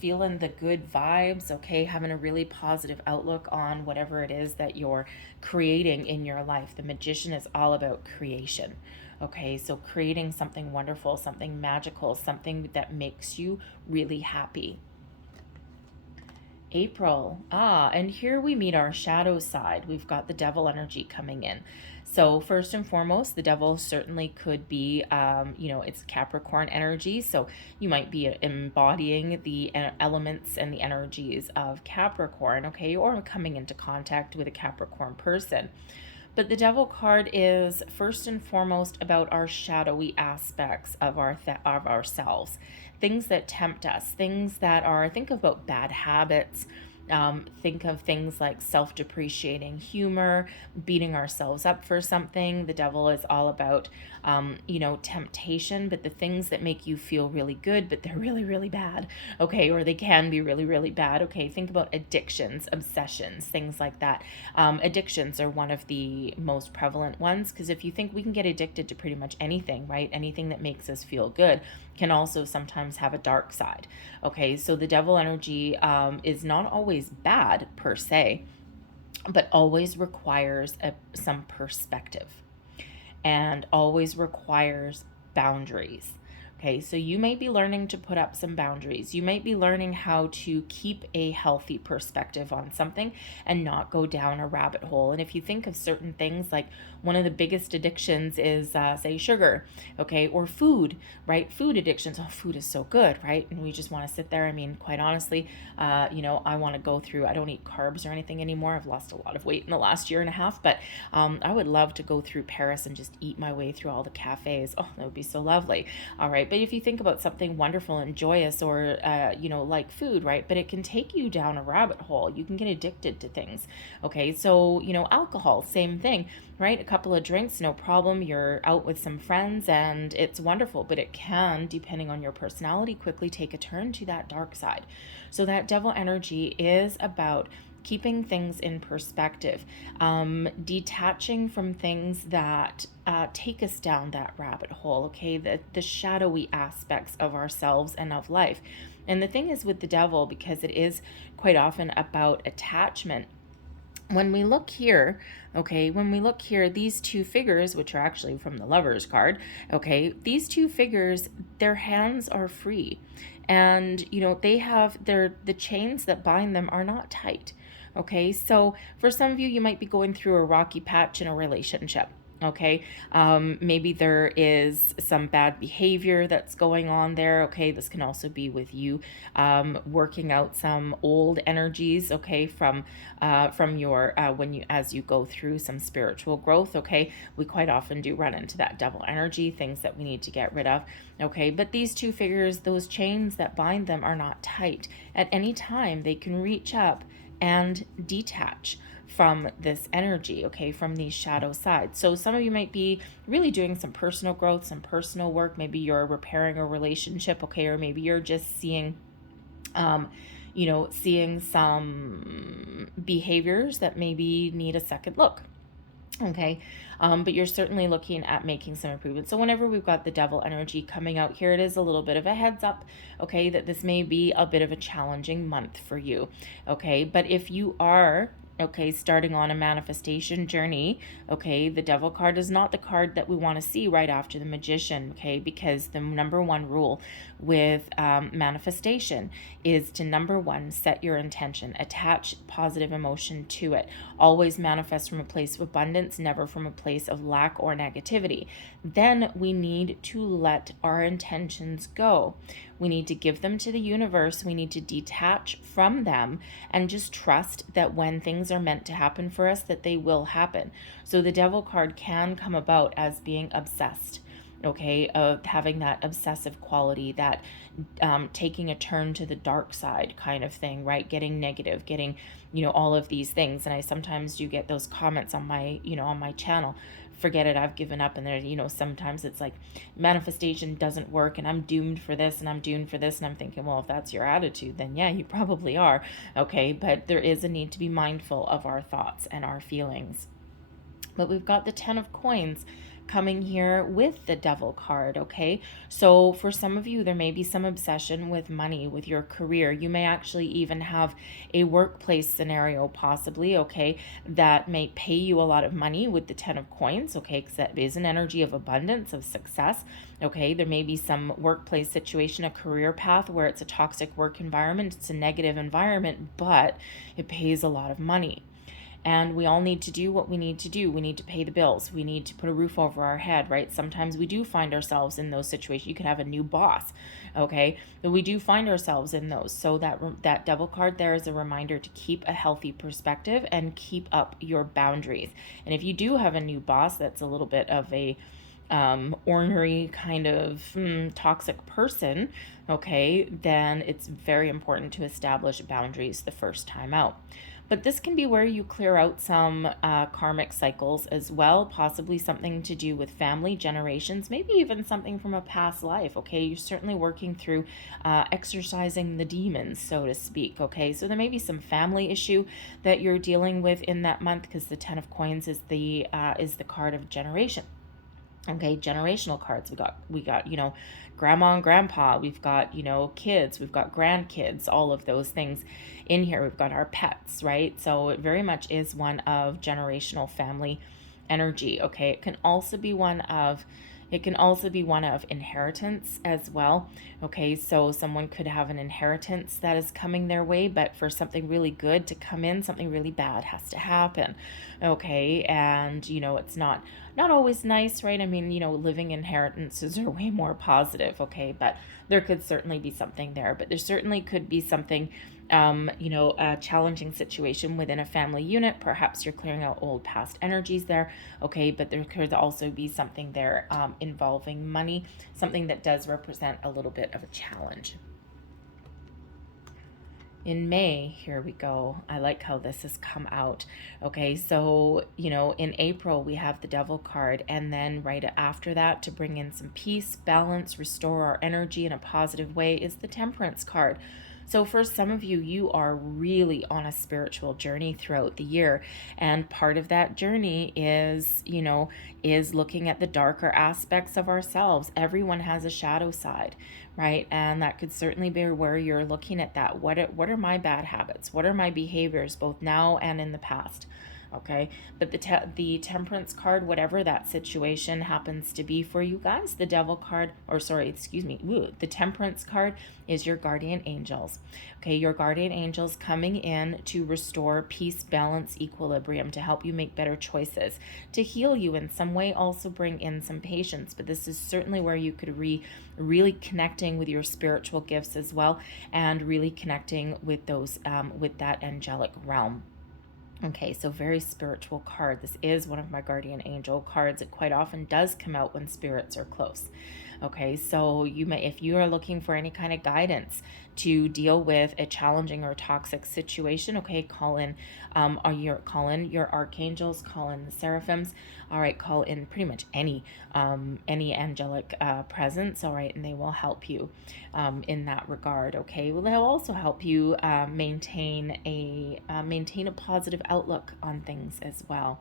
feeling the good vibes, okay, having a really positive outlook on whatever it is that you're creating in your life. The Magician is all about creation, okay, so creating something wonderful, something magical, something that makes you really happy. April, and here we meet our shadow side. We've got the Devil energy coming in. So first and foremost, the Devil certainly could be, it's Capricorn energy. So you might be embodying the elements and the energies of Capricorn, okay, or coming into contact with a Capricorn person. But the Devil card is first and foremost about our shadowy aspects of ourselves, things that tempt us, things that are, think about bad habits. Think of things like self-depreciating humor, beating ourselves up for something. The Devil is all about, temptation, but the things that make you feel really good, but they're really, really bad. Okay, or they can be really, really bad. Okay, think about addictions, obsessions, things like that. Addictions are one of the most prevalent ones, because if you think we can get addicted to pretty much anything, right? Anything that makes us feel good can also sometimes have a dark side. Okay, so the Devil energy is not always bad per se, but always requires some perspective and always requires boundaries. Okay, so you might be learning to put up some boundaries. You might be learning how to keep a healthy perspective on something and not go down a rabbit hole. And if you think of certain things, like one of the biggest addictions is, say, sugar, okay, or food, right? Food addictions. Oh, food is so good, right? And we just want to sit there. I mean, quite honestly, I want to go through, I don't eat carbs or anything anymore. I've lost a lot of weight in the last year and a half, but I would love to go through Paris and just eat my way through all the cafes. Oh, that would be so lovely. All right. But if you think about something wonderful and joyous, or, like food, right? But it can take you down a rabbit hole. You can get addicted to things. Okay. So, alcohol, same thing, right? A couple of drinks, no problem. You're out with some friends and it's wonderful, but it can, depending on your personality, quickly take a turn to that dark side. So that Devil energy is about keeping things in perspective, detaching from things that take us down that rabbit hole, okay, the shadowy aspects of ourselves and of life. And the thing is with the Devil, because it is quite often about attachment, when we look here, these two figures, which are actually from the Lover's card, okay, these two figures, their hands are free. And, they have the chains that bind them are not tight. Okay, so for some of you, you might be going through a rocky patch in a relationship. Okay, maybe there is some bad behavior that's going on there. Okay, this can also be with you working out some old energies. Okay, from your when you as you go through some spiritual growth. Okay, we quite often do run into that devil energy, things that we need to get rid of. Okay, but these two figures, those chains that bind them, are not tight. At any time, they can reach up and detach from this energy, okay, from these shadow sides. So some of you might be really doing some personal growth, some personal work. Maybe you're repairing a relationship, okay, or maybe you're just seeing seeing some behaviors that maybe need a second look. Okay, but you're certainly looking at making some improvements. So whenever we've got the devil energy coming out here, it is a little bit of a heads up, okay, that this may be a bit of a challenging month for you. Okay, but if you are starting on a manifestation journey, okay, the devil card is not the card that we want to see right after the magician, okay, because the number one rule with manifestation is to, number one, set your intention, attach positive emotion to it, always manifest from a place of abundance, never from a place of lack or negativity. Then we need to let our intentions go. We need to give them to the universe. We need to detach from them and just trust that when things are meant to happen for us, that they will happen. So the devil card can come about as being obsessed, okay, of having that obsessive quality, that taking a turn to the dark side kind of thing, right? Getting negative, getting, all of these things. And I sometimes do get those comments on my, on my channel. Forget it, I've given up. And there, sometimes it's like manifestation doesn't work and I'm doomed for this and I'm doomed for this. And I'm thinking, well, if that's your attitude, then yeah, you probably are. Okay, but there is a need to be mindful of our thoughts and our feelings. But we've got the 10 of coins coming here with the devil card, okay? So for some of you, there may be some obsession with money, with your career. You may actually even have a workplace scenario possibly, okay, that may pay you a lot of money with the 10 of coins, okay, because that is an energy of abundance, of success, okay? There may be some workplace situation, a career path where it's a toxic work environment, it's a negative environment, but it pays a lot of money. And we all need to do what we need to do. We need to pay the bills. We need to put a roof over our head, right? Sometimes we do find ourselves in those situations. You could have a new boss, okay? But we do find ourselves in those. So that devil card there is a reminder to keep a healthy perspective and keep up your boundaries. And if you do have a new boss that's a little bit of a ornery kind of toxic person, okay, then it's very important to establish boundaries the first time out. But this can be where you clear out some karmic cycles as well, possibly something to do with family generations, maybe even something from a past life, okay? You're certainly working through exercising the demons, so to speak, okay? So there may be some family issue that you're dealing with in that month, because the 10 of coins is the card of generation. Okay, generational cards. We got, grandma and grandpa. We've got, kids. We've got grandkids. All of those things in here. We've got our pets, right? So it very much is one of generational family energy. Okay, it can also be one of inheritance as well. Okay, so someone could have an inheritance that is coming their way, but for something really good to come in, something really bad has to happen. Okay, and it's not always nice, right? I mean, living inheritances are way more positive, okay, but there could certainly be something there. But there certainly could be something a challenging situation within a family unit. Perhaps you're clearing out old past energies there, okay, but there could also be something there involving money, something that does represent a little bit of a challenge. In May, here we go. I like how this has come out. Okay, so, in April, we have the Devil card, and then right after that, to bring in some peace, balance, restore our energy in a positive way, is the Temperance card. So for some of you, you are really on a spiritual journey throughout the year. And part of that journey is, is looking at the darker aspects of ourselves. Everyone has a shadow side, right? And that could certainly be where you're looking at that. What are my bad habits? What are my behaviors, both now and in the past? Okay, but the Temperance card, whatever that situation happens to be for you guys, the Devil card, or sorry, excuse me, the Temperance card is your guardian angels. Okay, your guardian angels coming in to restore peace, balance, equilibrium, to help you make better choices, to heal you in some way, also bring in some patience. But this is certainly where you could really connecting with your spiritual gifts as well, and really connecting with those with that angelic realm. Okay, so very spiritual card. This is one of my guardian angel cards. It quite often does come out when spirits are close. Okay, so you may, if you are looking for any kind of guidance to deal with a challenging or toxic situation, okay, call in your archangels, call in the seraphims. All right, call in pretty much any angelic presence. All right, and they will help you in that regard. Okay, well, they'll also help you maintain a positive outlook on things as well.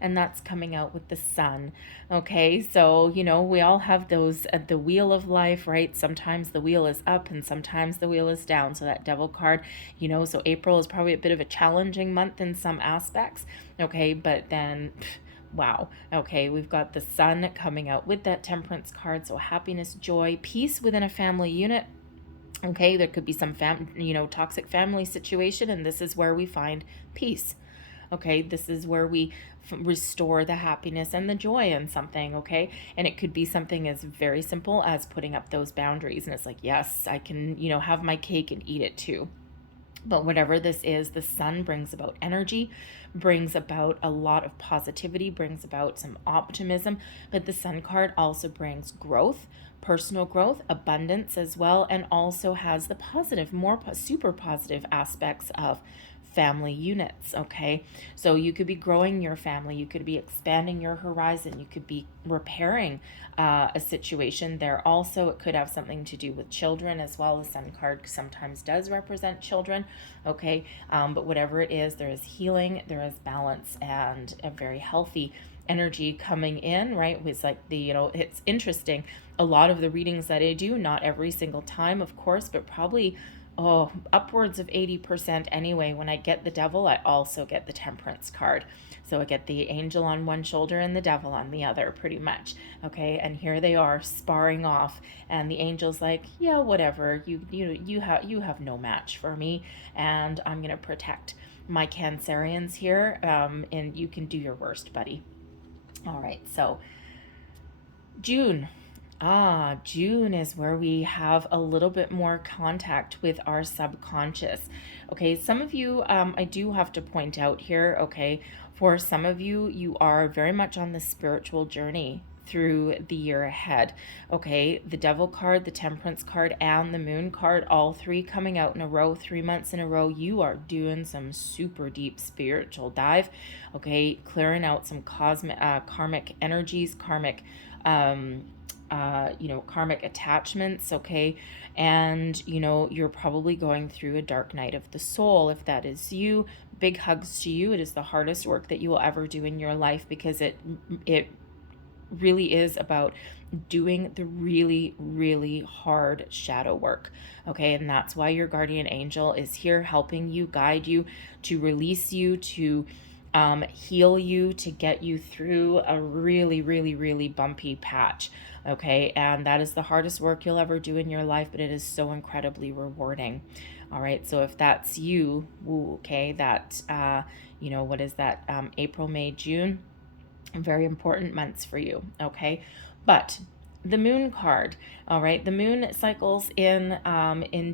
And that's coming out with the sun. Okay, so we all have those the wheel of life, right? Sometimes the wheel is up and sometimes the wheel is down. So that Devil card, so April is probably a bit of a challenging month in some aspects. Okay, but then wow. Okay, we've got the sun coming out with that Temperance card. So happiness, joy, peace within a family unit. Okay, there could be some toxic family situation, and this is where we find peace. Okay, this is where we restore the happiness and the joy in something. Okay, and it could be something as very simple as putting up those boundaries, and it's like, yes, I can have my cake and eat it too. But whatever this is, the sun brings about energy, brings about a lot of positivity, brings about some optimism. But the sun card also brings growth, personal growth, abundance as well, and also has the positive, super positive aspects of family units. Okay, so you could be growing your family, you could be expanding your horizon, you could be repairing a situation there. Also, it could have something to do with children as well. The sun card sometimes does represent children. Okay, but whatever it is, there is healing, there is balance, and a very healthy energy coming in, right? It's like it's interesting, a lot of the readings that I do, not every single time of course, but probably upwards of 80% anyway, when I get the Devil, I also get the Temperance card. So I get the angel on one shoulder and the Devil on the other, pretty much. Okay, and here they are sparring off, and the angel's like, yeah, whatever, you have no match for me, and I'm gonna protect my Cancerians here, and you can do your worst, buddy. All right, so June. June is where we have a little bit more contact with our subconscious. Okay, some of you, I do have to point out here, okay, for some of you, you are very much on the spiritual journey through the year ahead. Okay, the Devil card, the Temperance card, and the Moon card, all three coming out in a row, 3 months in a row. You are doing some super deep spiritual dive. Okay, clearing out some karmic energies, karmic karmic attachments. Okay, and you're probably going through a dark night of the soul. If that is you, big hugs to you. It is the hardest work that you will ever do in your life, because it really is about doing the really, really hard shadow work. Okay, and that's why your guardian angel is here helping you, guide you, to release you, to heal you, to get you through a really, really, really bumpy patch. Okay, and that is the hardest work you'll ever do in your life, but it is so incredibly rewarding. All right, so if that's you, okay, that what is that, April, May, June, very important months for you. Okay, but the Moon card, all right, the moon cycles in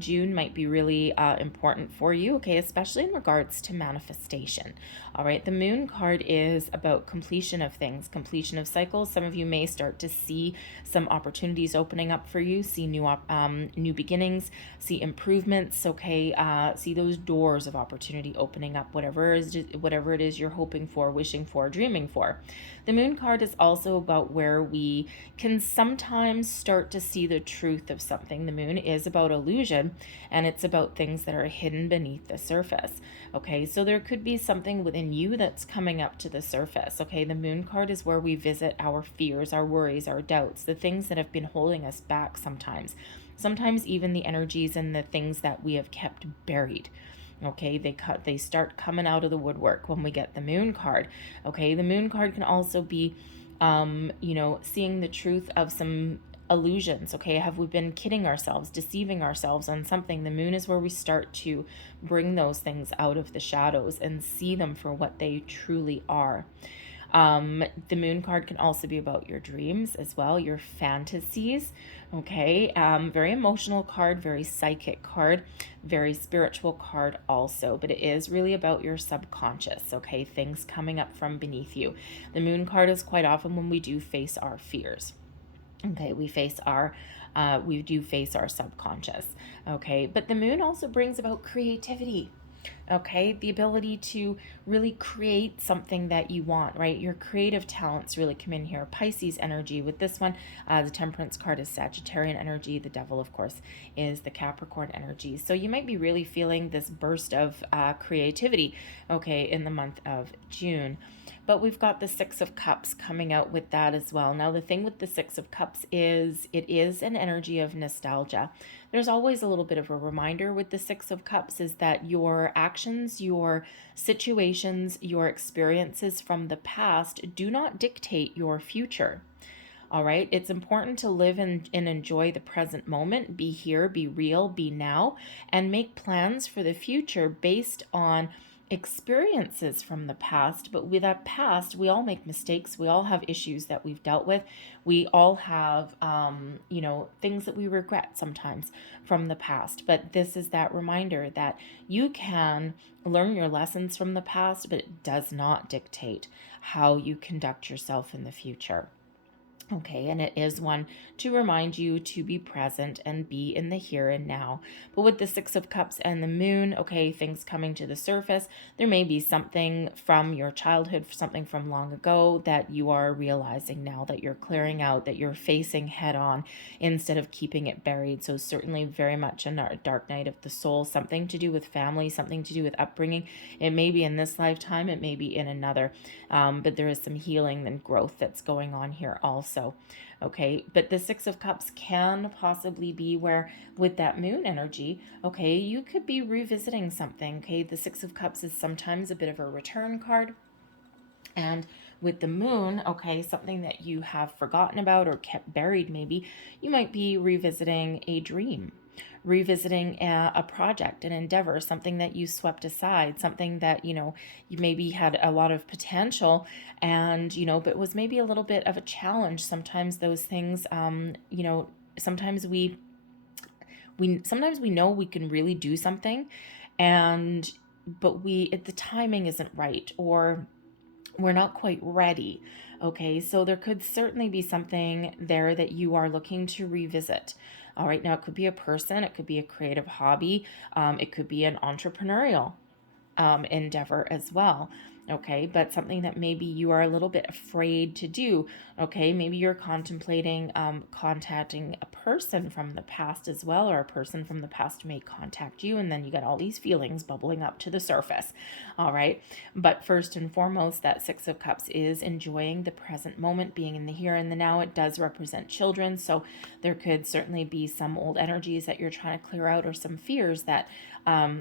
June might be really important for you, okay, especially in regards to manifestation. All right, the Moon card is about completion of things, completion of cycles. Some of you may start to see some opportunities opening up for you, see new beginnings, see improvements. Okay, see those doors of opportunity opening up, whatever it is you're hoping for, wishing for, dreaming for. The Moon card is also about where we can sometimes start to see the truth of something. The moon is about illusion, and it's about things that are hidden beneath the surface. Okay, so there could be something within you that's coming up to the surface. Okay, the Moon card is where we visit our fears, our worries, our doubts, the things that have been holding us back sometimes even the energies and the things that we have kept buried. Okay, they start coming out of the woodwork when we get the moon card. Okay, the moon card can also be seeing the truth of some illusions. Okay, have we been kidding ourselves, deceiving ourselves on something? The moon is where we start to bring those things out of the shadows and see them for what they truly are. The moon card can also be about your dreams as well, your fantasies. Okay, very emotional card, very psychic card, very spiritual card also, but it is really about your subconscious. Okay, things coming up from beneath you. The moon card is quite often when we do face our fears. Okay, we do face our subconscious. Okay, but the moon also brings about creativity. Okay, the ability to really create something that you want, right? Your creative talents really come in here. Pisces energy with this one. The Temperance card is Sagittarian energy. The Devil, of course, is the Capricorn energy. So you might be really feeling this burst of creativity, okay, in the month of June. But we've got the Six of Cups coming out with that as well. Now, the thing with the Six of Cups is it is an energy of nostalgia. There's always a little bit of a reminder with the Six of Cups is that your actions, your situations, your experiences from the past do not dictate your future. All right, it's important to live and enjoy the present moment, be here, be real, be now, and make plans for the future based on experiences from the past. But with that past, we all make mistakes. We all have issues that we've dealt with. We all have, things that we regret sometimes from the past. But this is that reminder that you can learn your lessons from the past, but it does not dictate how you conduct yourself in the future. Okay, and it is one to remind you to be present and be in the here and now. But with the Six of Cups and the moon, okay, things coming to the surface, there may be something from your childhood, something from long ago that you are realizing now, that you're clearing out, that you're facing head on instead of keeping it buried. So certainly very much a dark night of the soul, something to do with family, something to do with upbringing. It may be in this lifetime, it may be in another, but there is some healing and growth that's going on here also. Okay, but the Six of Cups can possibly be where with that moon energy, okay, you could be revisiting something. Okay, the Six of Cups is sometimes a bit of a return card. And with the moon, okay, something that you have forgotten about or kept buried, maybe you might be revisiting a dream, revisiting a project, an endeavor, something that you swept aside, something that, you maybe had a lot of potential and, but was maybe a little bit of a challenge. Sometimes those things, sometimes sometimes we know we can really do something but the timing isn't right, or we're not quite ready. Okay, so there could certainly be something there that you are looking to revisit. All right, now it could be a person, it could be a creative hobby, it could be an entrepreneurial endeavor as well. Okay, but something that maybe you are a little bit afraid to do. Okay, maybe you're contemplating contacting a person from the past as well, or a person from the past may contact you, and then you get all these feelings bubbling up to the surface. All right, but first and foremost, that Six of Cups is enjoying the present moment, being in the here and the now. It does represent children, so there could certainly be some old energies that you're trying to clear out, or some fears that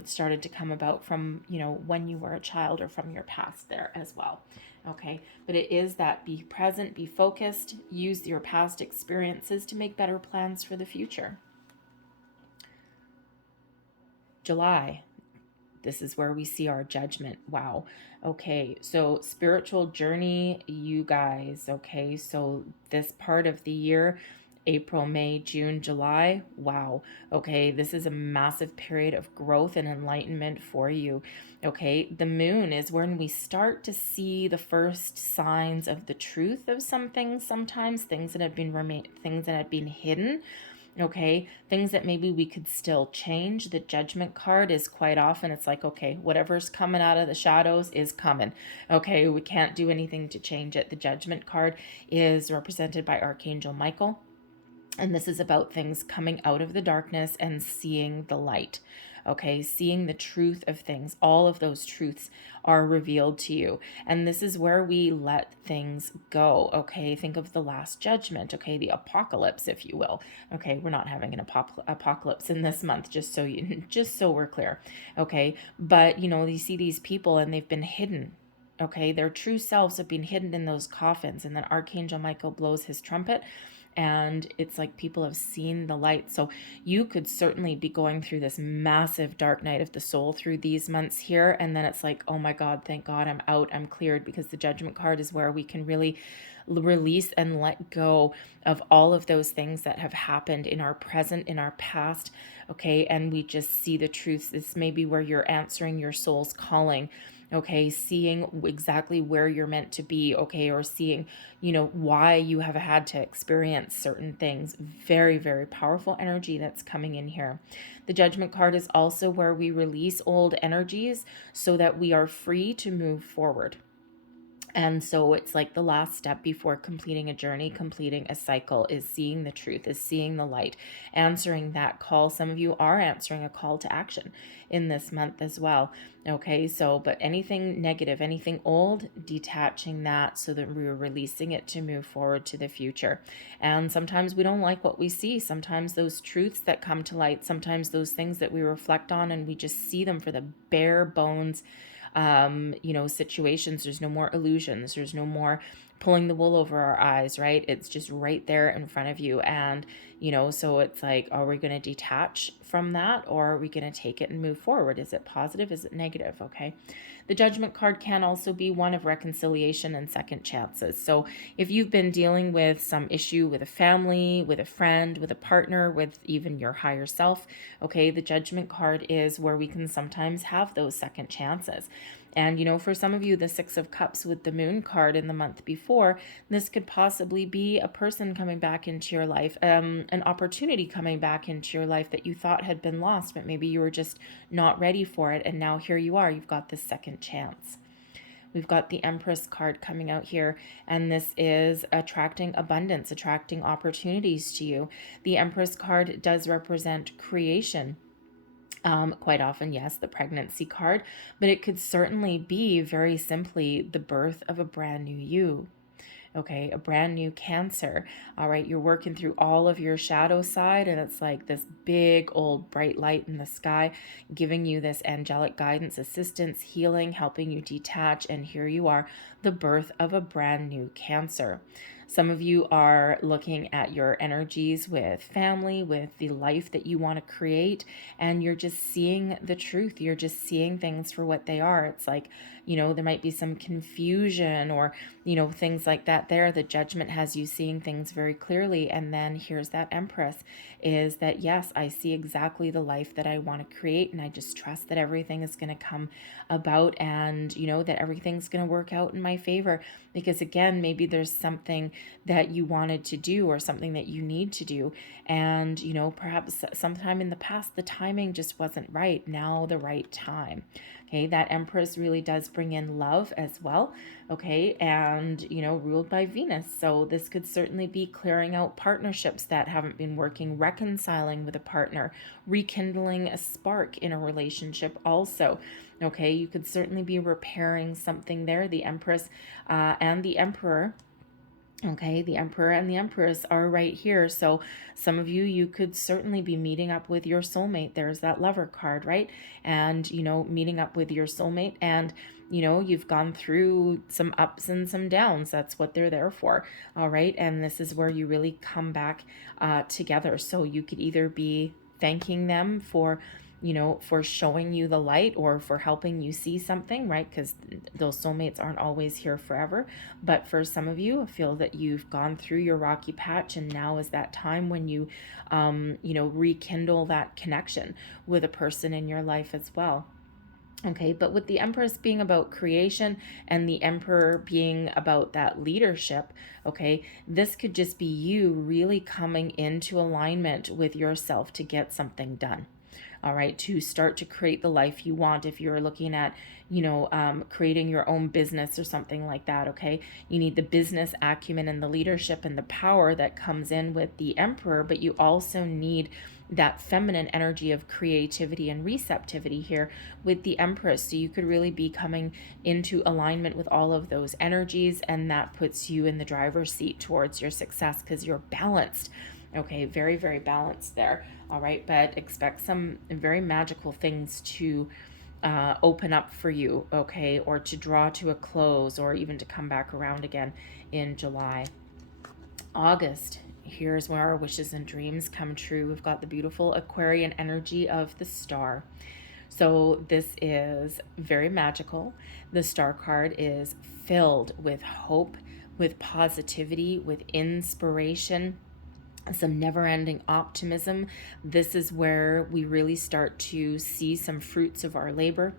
started to come about from, when you were a child or from your past there as well. Okay, but it is that be present, be focused, use your past experiences to make better plans for the future. July. This is where we see our judgment. Wow. Okay, so spiritual journey, you guys. Okay, so this part of the year, April, May, June, July. Wow. Okay, this is a massive period of growth and enlightenment for you. Okay, the moon is when we start to see the first signs of the truth of some things, sometimes things that have been hidden. Okay, things that maybe we could still change. The Judgment card is quite often, it's like, okay, whatever's coming out of the shadows is coming. Okay, we can't do anything to change it. The Judgment card is represented by Archangel Michael. And this is about things coming out of the darkness and seeing the light. okay? Seeing the truth of things, all of those truths are revealed to you. And this is where we let things go, okay? Think of the Last Judgment, okay? The apocalypse, if you will. Okay, we're not having an apocalypse in this month, just so we're clear, okay? But, you see these people and they've been hidden, okay? Their true selves have been hidden in those coffins, and then Archangel Michael blows his trumpet, and it's like people have seen the light. So you could certainly be going through this massive dark night of the soul through these months here, and then it's like, oh my God, thank God I'm out, I'm cleared, because the Judgment card is where we can really release and let go of all of those things that have happened in our present, in our past, okay? And we just see the truths. This may be where you're answering your soul's calling, okay? Seeing exactly where you're meant to be, okay? Or seeing, why you have had to experience certain things. Very, very powerful energy that's coming in here. The Judgment card is also where we release old energies so that we are free to move forward. And so it's like the last step before completing a journey, completing a cycle, is seeing the truth, is seeing the light, answering that call. Some of you are answering a call to action in this month as well. Okay, so, but anything negative, anything old, detaching that so that we're releasing it to move forward to the future. And sometimes we don't like what we see. Sometimes those truths that come to light, sometimes those things that we reflect on and we just see them for the bare bones situations. There's no more illusions. There's no more pulling the wool over our eyes, right? It's just right there in front of you. And, so it's like, are we going to detach from that, or are we going to take it and move forward? Is it positive? Is it negative? Okay. The Judgment card can also be one of reconciliation and second chances. So if you've been dealing with some issue with a family, with a friend, with a partner, with even your higher self, okay, the Judgment card is where we can sometimes have those second chances. And, for some of you, the Six of Cups with the Moon card in the month before, this could possibly be a person coming back into your life, an opportunity coming back into your life that you thought had been lost, but maybe you were just not ready for it. And now here you are, you've got this second chance. We've got the Empress card coming out here, and this is attracting abundance, attracting opportunities to you. The Empress card does represent creation. Quite often, yes, the pregnancy card, but it could certainly be very simply the birth of a brand new you. Okay, a brand new Cancer. All right, you're working through all of your shadow side, and it's like this big old bright light in the sky giving you this angelic guidance, assistance, healing, helping you detach, and here you are, the birth of a brand new Cancer. Some of you are looking at your energies with family, with the life that you want to create, and you're just seeing the truth. You're just seeing things for what they are. It's like, there might be some confusion or, things like that there. The Judgment has you seeing things very clearly. And then here's that Empress, is that, yes, I see exactly the life that I want to create, and I just trust that everything is going to come about, and, that everything's going to work out in my favor. Because again, maybe there's something that you wanted to do or something that you need to do, and perhaps sometime in the past the timing just wasn't right. Now the right time. Okay, that Empress really does bring in love as well. Okay, and ruled by Venus, so this could certainly be clearing out partnerships that haven't been working, reconciling with a partner, rekindling a spark in a relationship also. Okay, you could certainly be repairing something there. The Empress and the Emperor. Okay, the Emperor and the Empress are right here. So some of you could certainly be meeting up with your soulmate. There's that Lover card, right? And, meeting up with your soulmate, and, you've gone through some ups and some downs. That's what they're there for. All right. And this is where you really come back together. So you could either be thanking them for showing you the light or for helping you see something, right? Because those soulmates aren't always here forever. But for some of you, I feel that you've gone through your rocky patch, and now is that time when you, rekindle that connection with a person in your life as well. Okay, but with the Empress being about creation and the Emperor being about that leadership, okay, this could just be you really coming into alignment with yourself to get something done. All right, to start to create the life you want. If you're looking at, creating your own business or something like that, okay, you need the business acumen and the leadership and the power that comes in with the Emperor, but you also need that feminine energy of creativity and receptivity here with the Empress. So you could really be coming into alignment with all of those energies, and that puts you in the driver's seat towards your success because you're balanced. Okay, very, very balanced there. All right, but expect some very magical things to open up for you, okay, or to draw to a close, or even to come back around again in July. August, here's where our wishes and dreams come true. We've got the beautiful Aquarian energy of the star. So this is very magical. The star card is filled with hope, with positivity, with inspiration, some never-ending optimism. This is where we really start to see some fruits of our labor.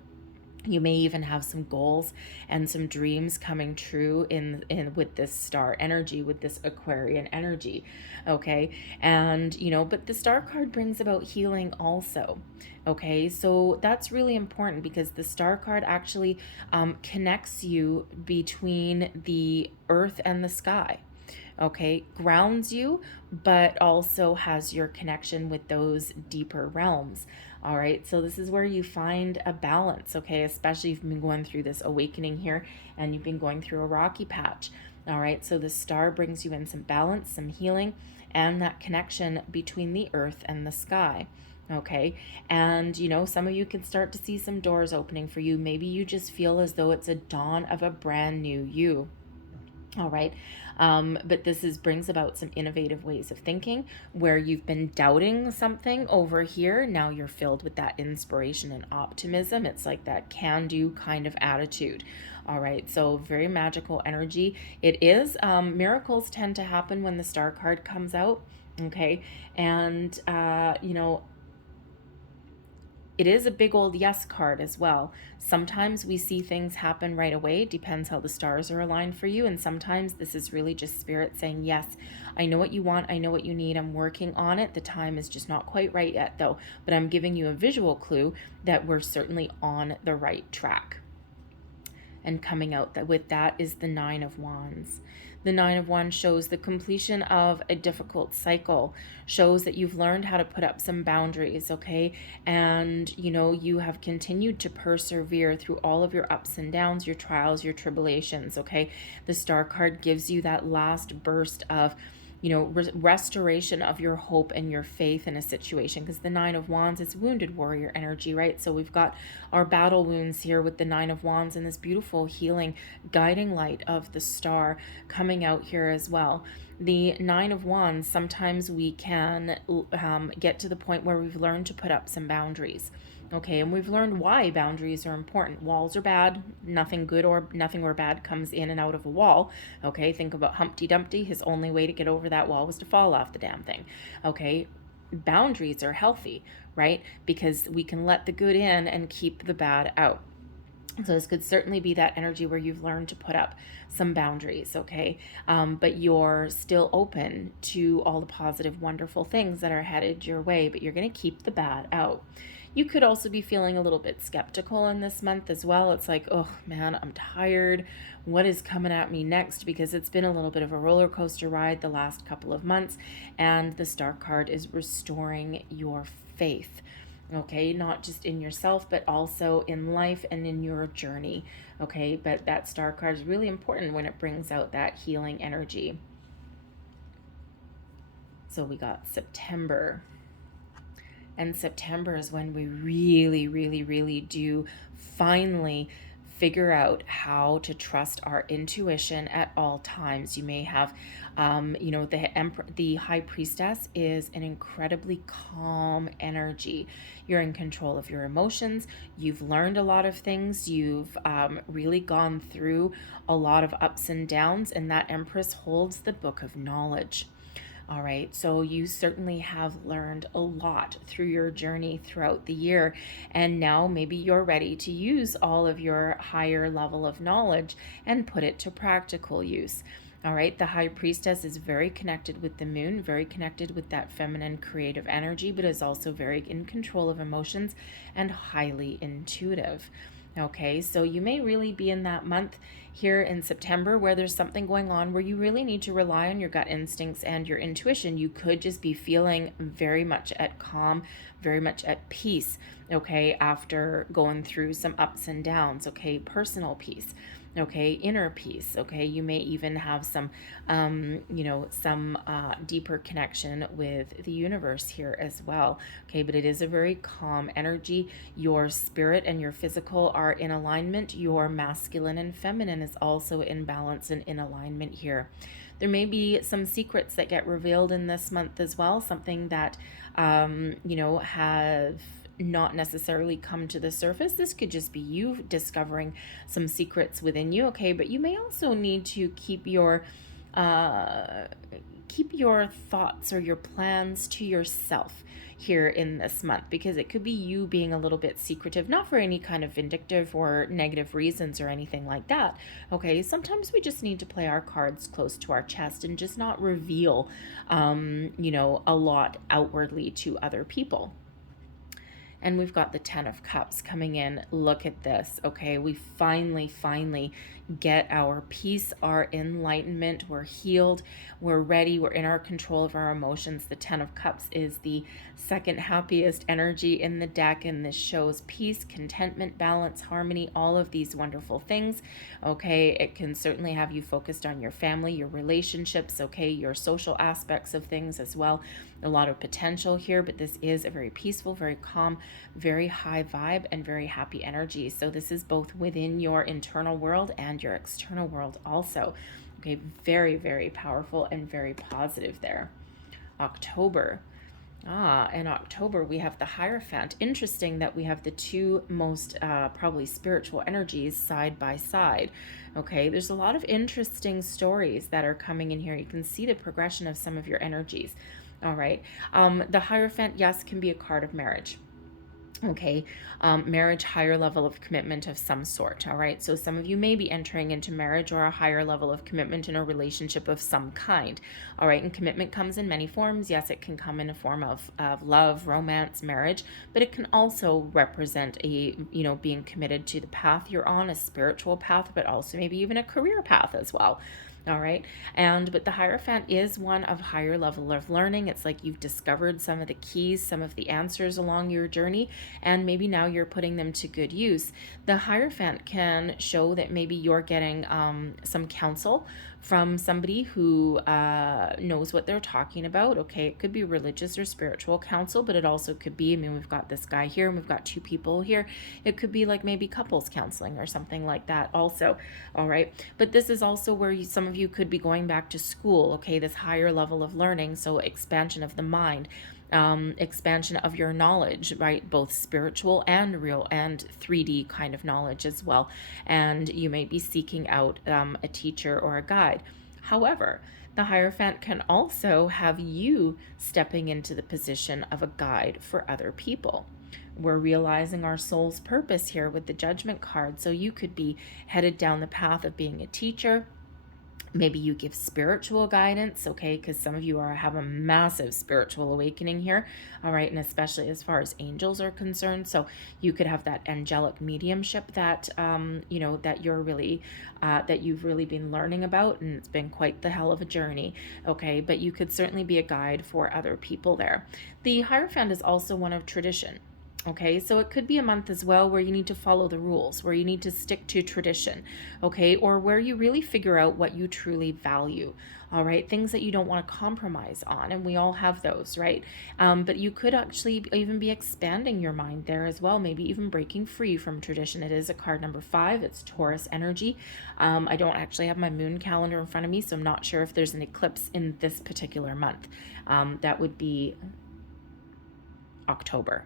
You may even have some goals and some dreams coming true in with this star energy, with this Aquarian energy, okay? And, you know, but the star card brings about healing also, okay? So that's really important because the star card actually connects you between the earth and the sky, okay? Grounds you, but also has your connection with those deeper realms. All right, so this is where you find a balance, okay? Especially if you've been going through this awakening here and you've been going through a rocky patch. All right, so the star brings you in some balance, some healing, and that connection between the earth and the sky. Okay, and you know, some of you can start to see some doors opening for you. Maybe you just feel as though it's a dawn of a brand new you. All right. But this brings about some innovative ways of thinking where you've been doubting something over here. Now you're filled with that inspiration and optimism. It's like that can-do kind of attitude. All right. So very magical energy. It is. Miracles tend to happen when the star card comes out. Okay. And, you know, it is a big old yes card as well. Sometimes we see things happen right away. It depends how the stars are aligned for you. And sometimes this is really just spirit saying, yes, I know what you want. I know what you need. I'm working on it. The time is just not quite right yet though. But I'm giving you a visual clue that we're certainly on the right track. And coming out with that is the Nine of Wands. The Nine of Wands shows the completion of a difficult cycle, shows that you've learned how to put up some boundaries, okay? And, you know, you have continued to persevere through all of your ups and downs, your trials, your tribulations, okay? The Star card gives you that last burst of, you know, restoration of your hope and your faith in a situation, because the Nine of Wands is wounded warrior energy, right? So we've got our battle wounds here with the Nine of Wands and this beautiful healing guiding light of the star coming out here as well. The Nine of Wands, sometimes we can get to the point where we've learned to put up some boundaries. Okay, and we've learned why boundaries are important. Walls are bad. Nothing good or nothing or bad comes in and out of a wall. Okay, think about Humpty Dumpty. His only way to get over that wall was to fall off the damn thing. Okay, boundaries are healthy, right? Because we can let the good in and keep the bad out. So this could certainly be that energy where you've learned to put up some boundaries, okay? But you're still open to all the positive, wonderful things that are headed your way, but you're going to keep the bad out. You could also be feeling a little bit skeptical in this month as well. It's like, oh man, I'm tired. What is coming at me next? Because it's been a little bit of a roller coaster ride the last couple of months, and the Star card is restoring your faith. Okay, not just in yourself, but also in life and in your journey. Okay, but that Star card is really important when it brings out that healing energy. So we got September. And September is when we really do finally figure out how to trust our intuition at all times. You may have, you know, the High Priestess is an incredibly calm energy. You're in control of your emotions. You've learned a lot of things. You've really gone through a lot of ups and downs, and that Empress holds the book of knowledge. All right, so you certainly have learned a lot through your journey throughout the year, and now maybe you're ready to use all of your higher level of knowledge and put it to practical use. All right, the High Priestess is very connected with the moon, very connected with that feminine creative energy, but is also very in control of emotions and highly intuitive. Okay, so you may really be in that month here in September where there's something going on where you really need to rely on your gut instincts and your intuition. You could just be feeling very much at calm, very much at peace, okay, after going through some ups and downs, okay, personal peace. Okay, inner peace. Okay, you may even have some, some deeper connection with the universe here as well. Okay, but it is a very calm energy. Your spirit and your physical are in alignment. Your masculine and feminine is also in balance and in alignment here. There may be some secrets that get revealed in this month as well, something that, have not necessarily come to the surface. This could just be you discovering some secrets within you, okay? But you may also need to keep your thoughts or your plans to yourself here in this month, because it could be you being a little bit secretive, not for any kind of vindictive or negative reasons or anything like that. Okay, sometimes we just need to play our cards close to our chest and just not reveal a lot outwardly to other people. And we've got the 10 of Cups coming in. Look at this, okay? We finally get our peace, our enlightenment. We're healed, we're ready, we're in our control of our emotions. The 10 of Cups is the second happiest energy in the deck, and this shows peace, contentment, balance, harmony, all of these wonderful things, okay? It can certainly have you focused on your family, your relationships, okay? Your social aspects of things as well. A lot of potential here, but this is a very peaceful, very calm, very high vibe, and very happy energy. So this is both within your internal world and your external world also. Okay, very powerful and very positive there. October. In October, we have the Hierophant. Interesting that we have the two most probably spiritual energies side by side. Okay, there's a lot of interesting stories that are coming in here. You can see the progression of some of your energies. All right. The Hierophant, yes, can be a card of marriage. Okay, marriage, higher level of commitment of some sort. All right, so some of you may be entering into marriage or a higher level of commitment in a relationship of some kind. All right, and commitment comes in many forms. Yes, it can come in a form of love, romance, marriage, but it can also represent being committed to the path you're on, a spiritual path, but also maybe even a career path as well. All right. But the Hierophant is one of higher level of learning. It's like you've discovered some of the keys, some of the answers along your journey, and maybe now you're putting them to good use. The Hierophant can show that maybe you're getting some counsel from somebody who knows what they're talking about. Okay, it could be religious or spiritual counsel, but it also could be, we've got this guy here and we've got two people here. It could be like maybe couples counseling or something like that also. All right, but this is also where some of you could be going back to school. Okay, this higher level of learning, so expansion of the mind. Expansion of your knowledge, right? Both spiritual and real and 3D kind of knowledge as well. And you may be seeking out a teacher or a guide. However, the Hierophant can also have you stepping into the position of a guide for other people. We're realizing our soul's purpose here with the Judgment card. So you could be headed down the path of being a teacher. Maybe you give spiritual guidance, okay, because some of you have a massive spiritual awakening here, all right, and especially as far as angels are concerned. So you could have that angelic mediumship that that you've really been learning about, and it's been quite the hell of a journey, okay. But you could certainly be a guide for other people there. The Hierophant is also one of tradition. Okay, so it could be a month as well where you need to follow the rules, where you need to stick to tradition, okay, or where you really figure out what you truly value, all right, things that you don't want to compromise on, and we all have those, right? But you could actually even be expanding your mind there as well, maybe even breaking free from tradition. It is a card number 5, it's Taurus energy. I don't actually have my moon calendar in front of me, so I'm not sure if there's an eclipse in this particular month. That would be October.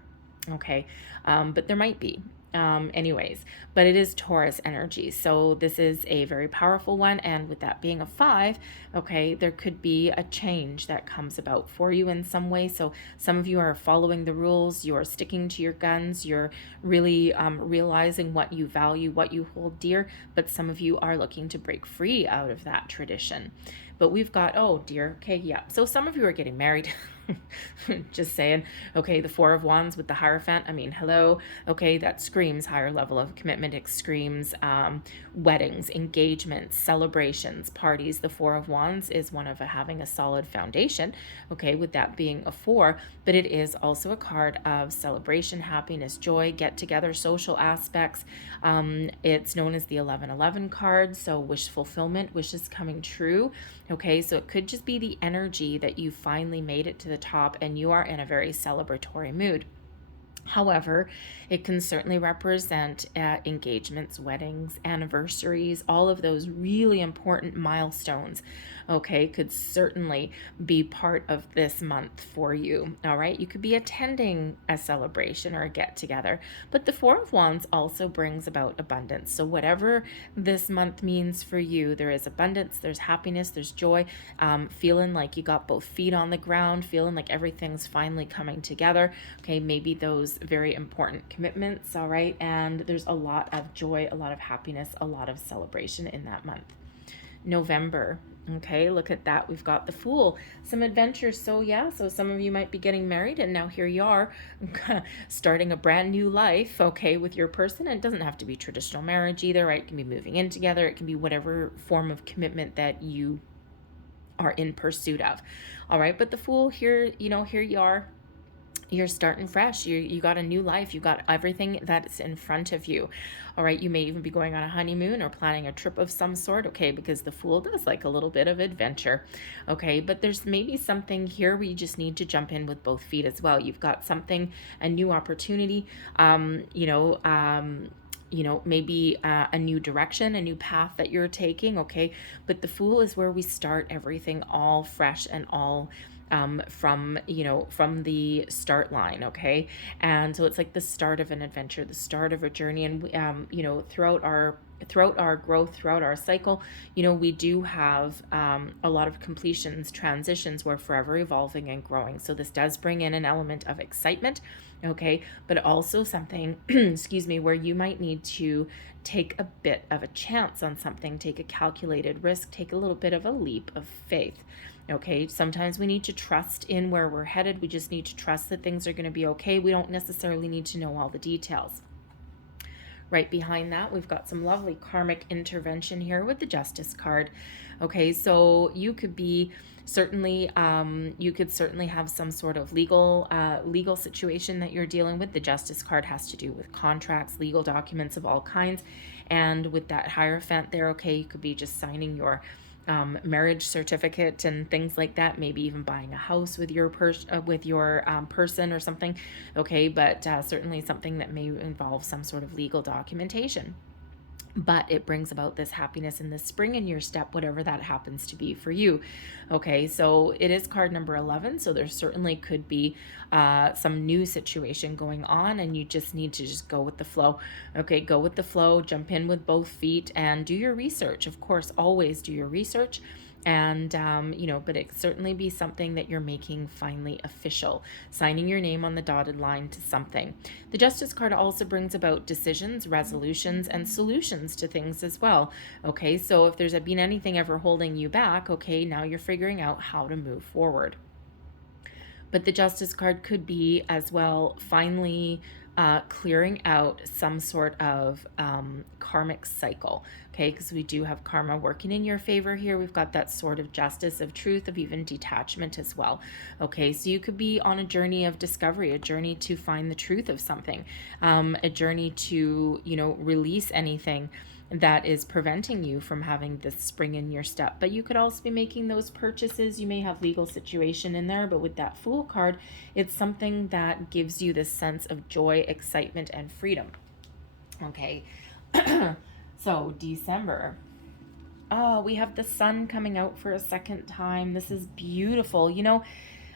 Okay, but there might be. Anyways, but it is Taurus energy. So this is a very powerful one. And with that being a 5, okay, there could be a change that comes about for you in some way. So some of you are following the rules, you're sticking to your guns, you're really realizing what you value, what you hold dear, but some of you are looking to break free out of that tradition. But we've got, oh dear, okay, yeah. So some of you are getting married. Just saying. Okay, the Four of Wands with the Hierophant, I mean, hello. Okay, that screams higher level of commitment. It screams weddings, engagements, celebrations, parties. The Four of Wands is one of having a solid foundation, okay, with that being a four, but it is also a card of celebration, happiness, joy, get together, social aspects. It's known as the 1111 card, so wish fulfillment, wishes coming true. Okay, so it could just be the energy that you finally made it to the top and you are in a very celebratory mood. However, it can certainly represent engagements, weddings, anniversaries, all of those really important milestones, okay, could certainly be part of this month for you, all right? You could be attending a celebration or a get-together, but the Four of Wands also brings about abundance. So whatever this month means for you, there is abundance, there's happiness, there's joy, feeling like you got both feet on the ground, feeling like everything's finally coming together, okay? Maybe those very important commitments, all right? And there's a lot of joy, a lot of happiness, a lot of celebration in that month. November, okay, look at that. We've got the Fool, some adventures. So yeah, so some of you might be getting married and now here you are starting a brand new life, okay, with your person. And it doesn't have to be traditional marriage either, right? It can be moving in together. It can be whatever form of commitment that you are in pursuit of, all right? But the Fool here, you know, here you are. You're starting fresh. You got a new life. You got everything that's in front of you. All right. You may even be going on a honeymoon or planning a trip of some sort. Okay. Because the Fool does like a little bit of adventure. Okay. But there's maybe something here where you just need to jump in with both feet as well. You've got something, a new opportunity, maybe a new direction, a new path that you're taking. Okay. But the Fool is where we start everything all fresh and all from the start line, okay? And so it's like the start of an adventure, the start of a journey. And throughout our growth, throughout our cycle, we do have a lot of completions, transitions. We're forever evolving and growing. So this does bring in an element of excitement, okay? But also something, excuse me, where you might need to take a bit of a chance on something, take a calculated risk, take a little bit of a leap of faith. Okay, sometimes we need to trust in where we're headed. We just need to trust that things are going to be okay. We don't necessarily need to know all the details. Right behind that, we've got some lovely karmic intervention here with the Justice card. Okay, so you could be certainly, have some sort of legal situation that you're dealing with. The Justice card has to do with contracts, legal documents of all kinds. And with that Hierophant there, okay, you could be just signing your marriage certificate and things like that, maybe even buying a house with your person or something, okay, but certainly something that may involve some sort of legal documentation. But it brings about this happiness and this spring in your step, whatever that happens to be for you. Okay, so it is card number 11, so there certainly could be some new situation going on, and you just need to just go with the flow. Okay, go with the flow, jump in with both feet, and do your research. Of course, always do your research. And, but it could certainly be something that you're making finally official, signing your name on the dotted line to something. The Justice card also brings about decisions, resolutions, and solutions to things as well. Okay, so if there's been anything ever holding you back, okay, now you're figuring out how to move forward. But the Justice card could be as well finally clearing out some sort of karmic cycle, okay, because we do have karma working in your favor here. We've got that sort of justice, of truth, of even detachment as well, okay? So you could be on a journey of discovery, a journey to find the truth of something, a journey to, release anything that is preventing you from having this spring in your step. But you could also be making those purchases. You may have legal situation in there, but with that Fool card, it's something that gives you this sense of joy, excitement, and freedom. Okay, so December. Oh, we have the sun coming out for a second time. This is beautiful.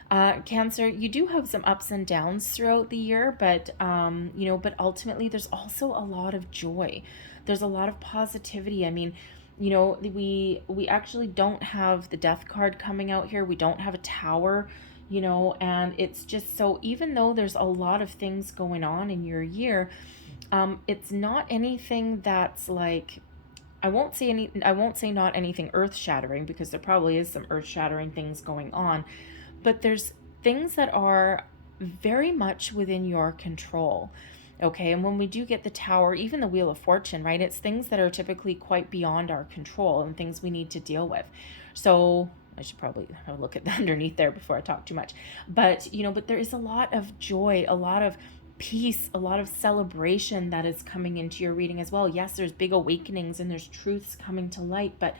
Cancer, you do have some ups and downs throughout the year, but ultimately there's also a lot of joy. There's a lot of positivity. I mean, we actually don't have the Death card coming out here. We don't have a Tower, and it's just so, even though there's a lot of things going on in your year, it's not anything that's like, I won't say not anything earth-shattering, because there probably is some earth-shattering things going on, but there's things that are very much within your control. Okay, and when we do get the Tower, even the Wheel of Fortune, right, it's things that are typically quite beyond our control and things we need to deal with. So I should probably look at the underneath there before I talk too much. But, but there is a lot of joy, a lot of peace, a lot of celebration that is coming into your reading as well. Yes, there's big awakenings and there's truths coming to light, but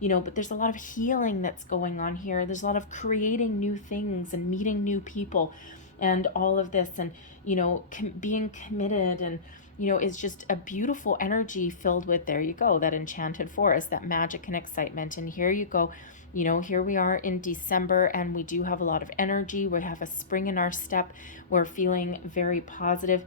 there's a lot of healing that's going on here. There's a lot of creating new things and meeting new people and all of this, and being committed, and is just a beautiful energy filled with, there you go, that enchanted forest, that magic and excitement. And here you go, here we are in December, and we do have a lot of energy. We have a spring in our step. We're feeling very positive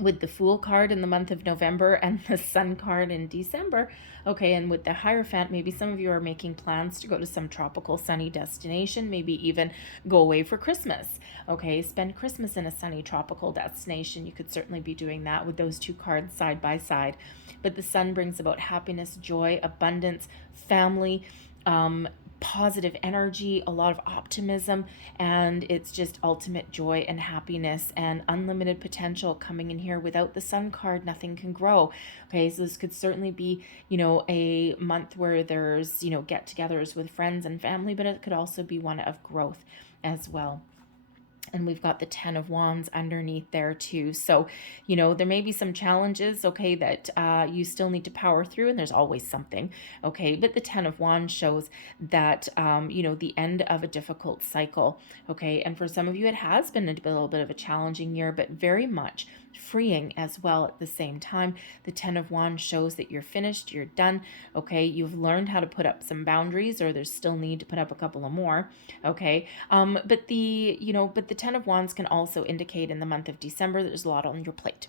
with the Fool card in the month of November and the Sun card in December. Okay, and with the Hierophant, maybe some of you are making plans to go to some tropical sunny destination, maybe even go away for Christmas. Okay, spend Christmas in a sunny tropical destination. You could certainly be doing that with those two cards side by side. But the Sun brings about happiness, joy, abundance, family, positive energy, a lot of optimism, and it's just ultimate joy and happiness and unlimited potential coming in here. Without the Sun card, nothing can grow. Okay, so this could certainly be, a month where there's, get-togethers with friends and family, but it could also be one of growth as well. And we've got the 10 of Wands underneath there too. So, there may be some challenges, okay, that you still need to power through, and there's always something, okay? But the 10 of Wands shows that, the end of a difficult cycle, okay? And for some of you, it has been a little bit of a challenging year, but very much freeing as well at the same time. The 10 of Wands shows that you're finished, you're done, okay? You've learned how to put up some boundaries, or there's still need to put up a couple of more, okay? But the 10 of Wands can also indicate in the month of December that there's a lot on your plate.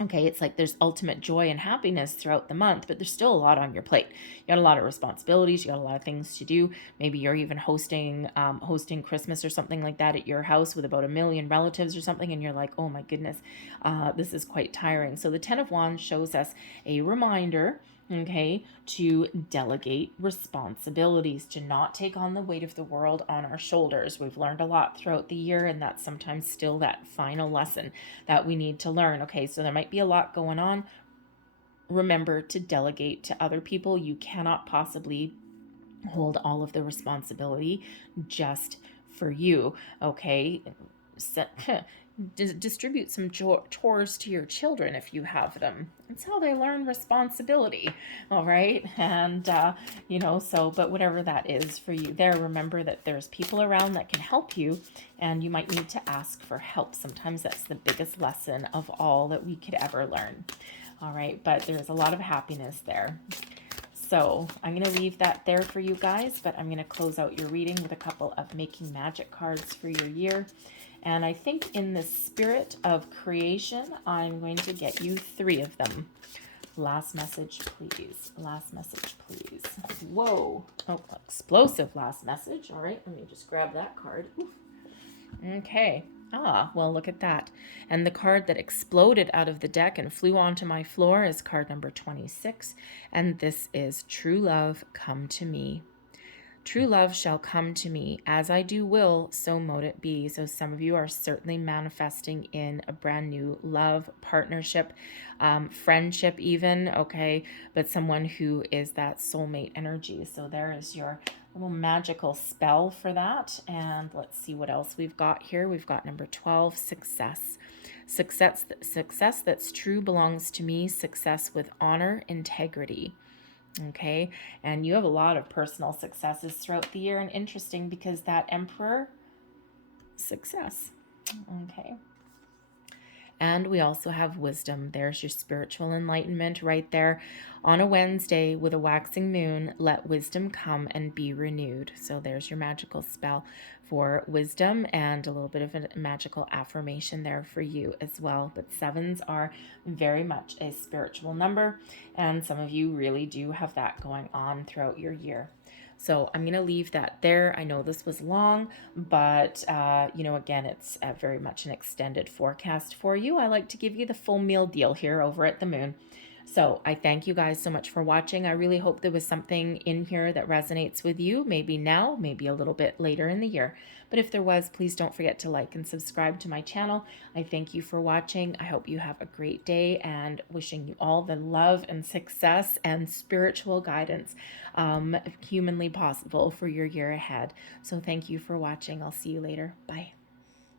Okay, it's like there's ultimate joy and happiness throughout the month, but there's still a lot on your plate. You got a lot of responsibilities. You got a lot of things to do. Maybe you're even hosting Christmas or something like that at your house with about 1 million relatives or something, and you're like, oh my goodness, this is quite tiring. So the 10 of Wands shows us a reminder, okay, to delegate responsibilities, to not take on the weight of the world on our shoulders. We've learned a lot throughout the year, and that's sometimes still that final lesson that we need to learn. Okay, so there might be a lot going on. Remember to delegate to other people. You cannot possibly hold all of the responsibility just for you, okay? Distribute some chores to your children if you have them. It's how they learn responsibility, all right? And but whatever that is for you there, remember that there's people around that can help you, and you might need to ask for help. Sometimes that's the biggest lesson of all that we could ever learn, all right? But there's a lot of happiness there. So I'm going to leave that there for you guys, but I'm going to close out your reading with a couple of Making Magic cards for your year. And I think in the spirit of creation, I'm going to get you 3 of them. Last message, please. Last message, please. Whoa. Oh, explosive last message. All right, let me just grab that card. Oof. Okay. Ah, well, look at that. And the card that exploded out of the deck and flew onto my floor is card number 26. And this is True Love, Come to Me. True love shall come to me, as I do will, so mote it be. So some of you are certainly manifesting in a brand new love, partnership, friendship even, okay? But someone who is that soulmate energy. So there is your little magical spell for that. And let's see what else we've got here. We've got number 12, success. Success that's true belongs to me. Success with honor, integrity. Okay, and you have a lot of personal successes throughout the year, and interesting because that Emperor, success. Okay. And we also have wisdom. There's your spiritual enlightenment right there. On a Wednesday with a waxing moon, let wisdom come and be renewed. So there's your magical spell for wisdom, and a little bit of a magical affirmation there for you as well. But 7s are very much a spiritual number, and some of you really do have that going on throughout your year. So I'm going to leave that there. I know this was long, but, again, it's very much an extended forecast for you. I like to give you the full meal deal here over at the Moon. So I thank you guys so much for watching. I really hope there was something in here that resonates with you, maybe now, maybe a little bit later in the year. But if there was, please don't forget to like and subscribe to my channel. I thank you for watching. I hope you have a great day, and wishing you all the love and success and spiritual guidance humanly possible for your year ahead. So thank you for watching. I'll see you later. Bye.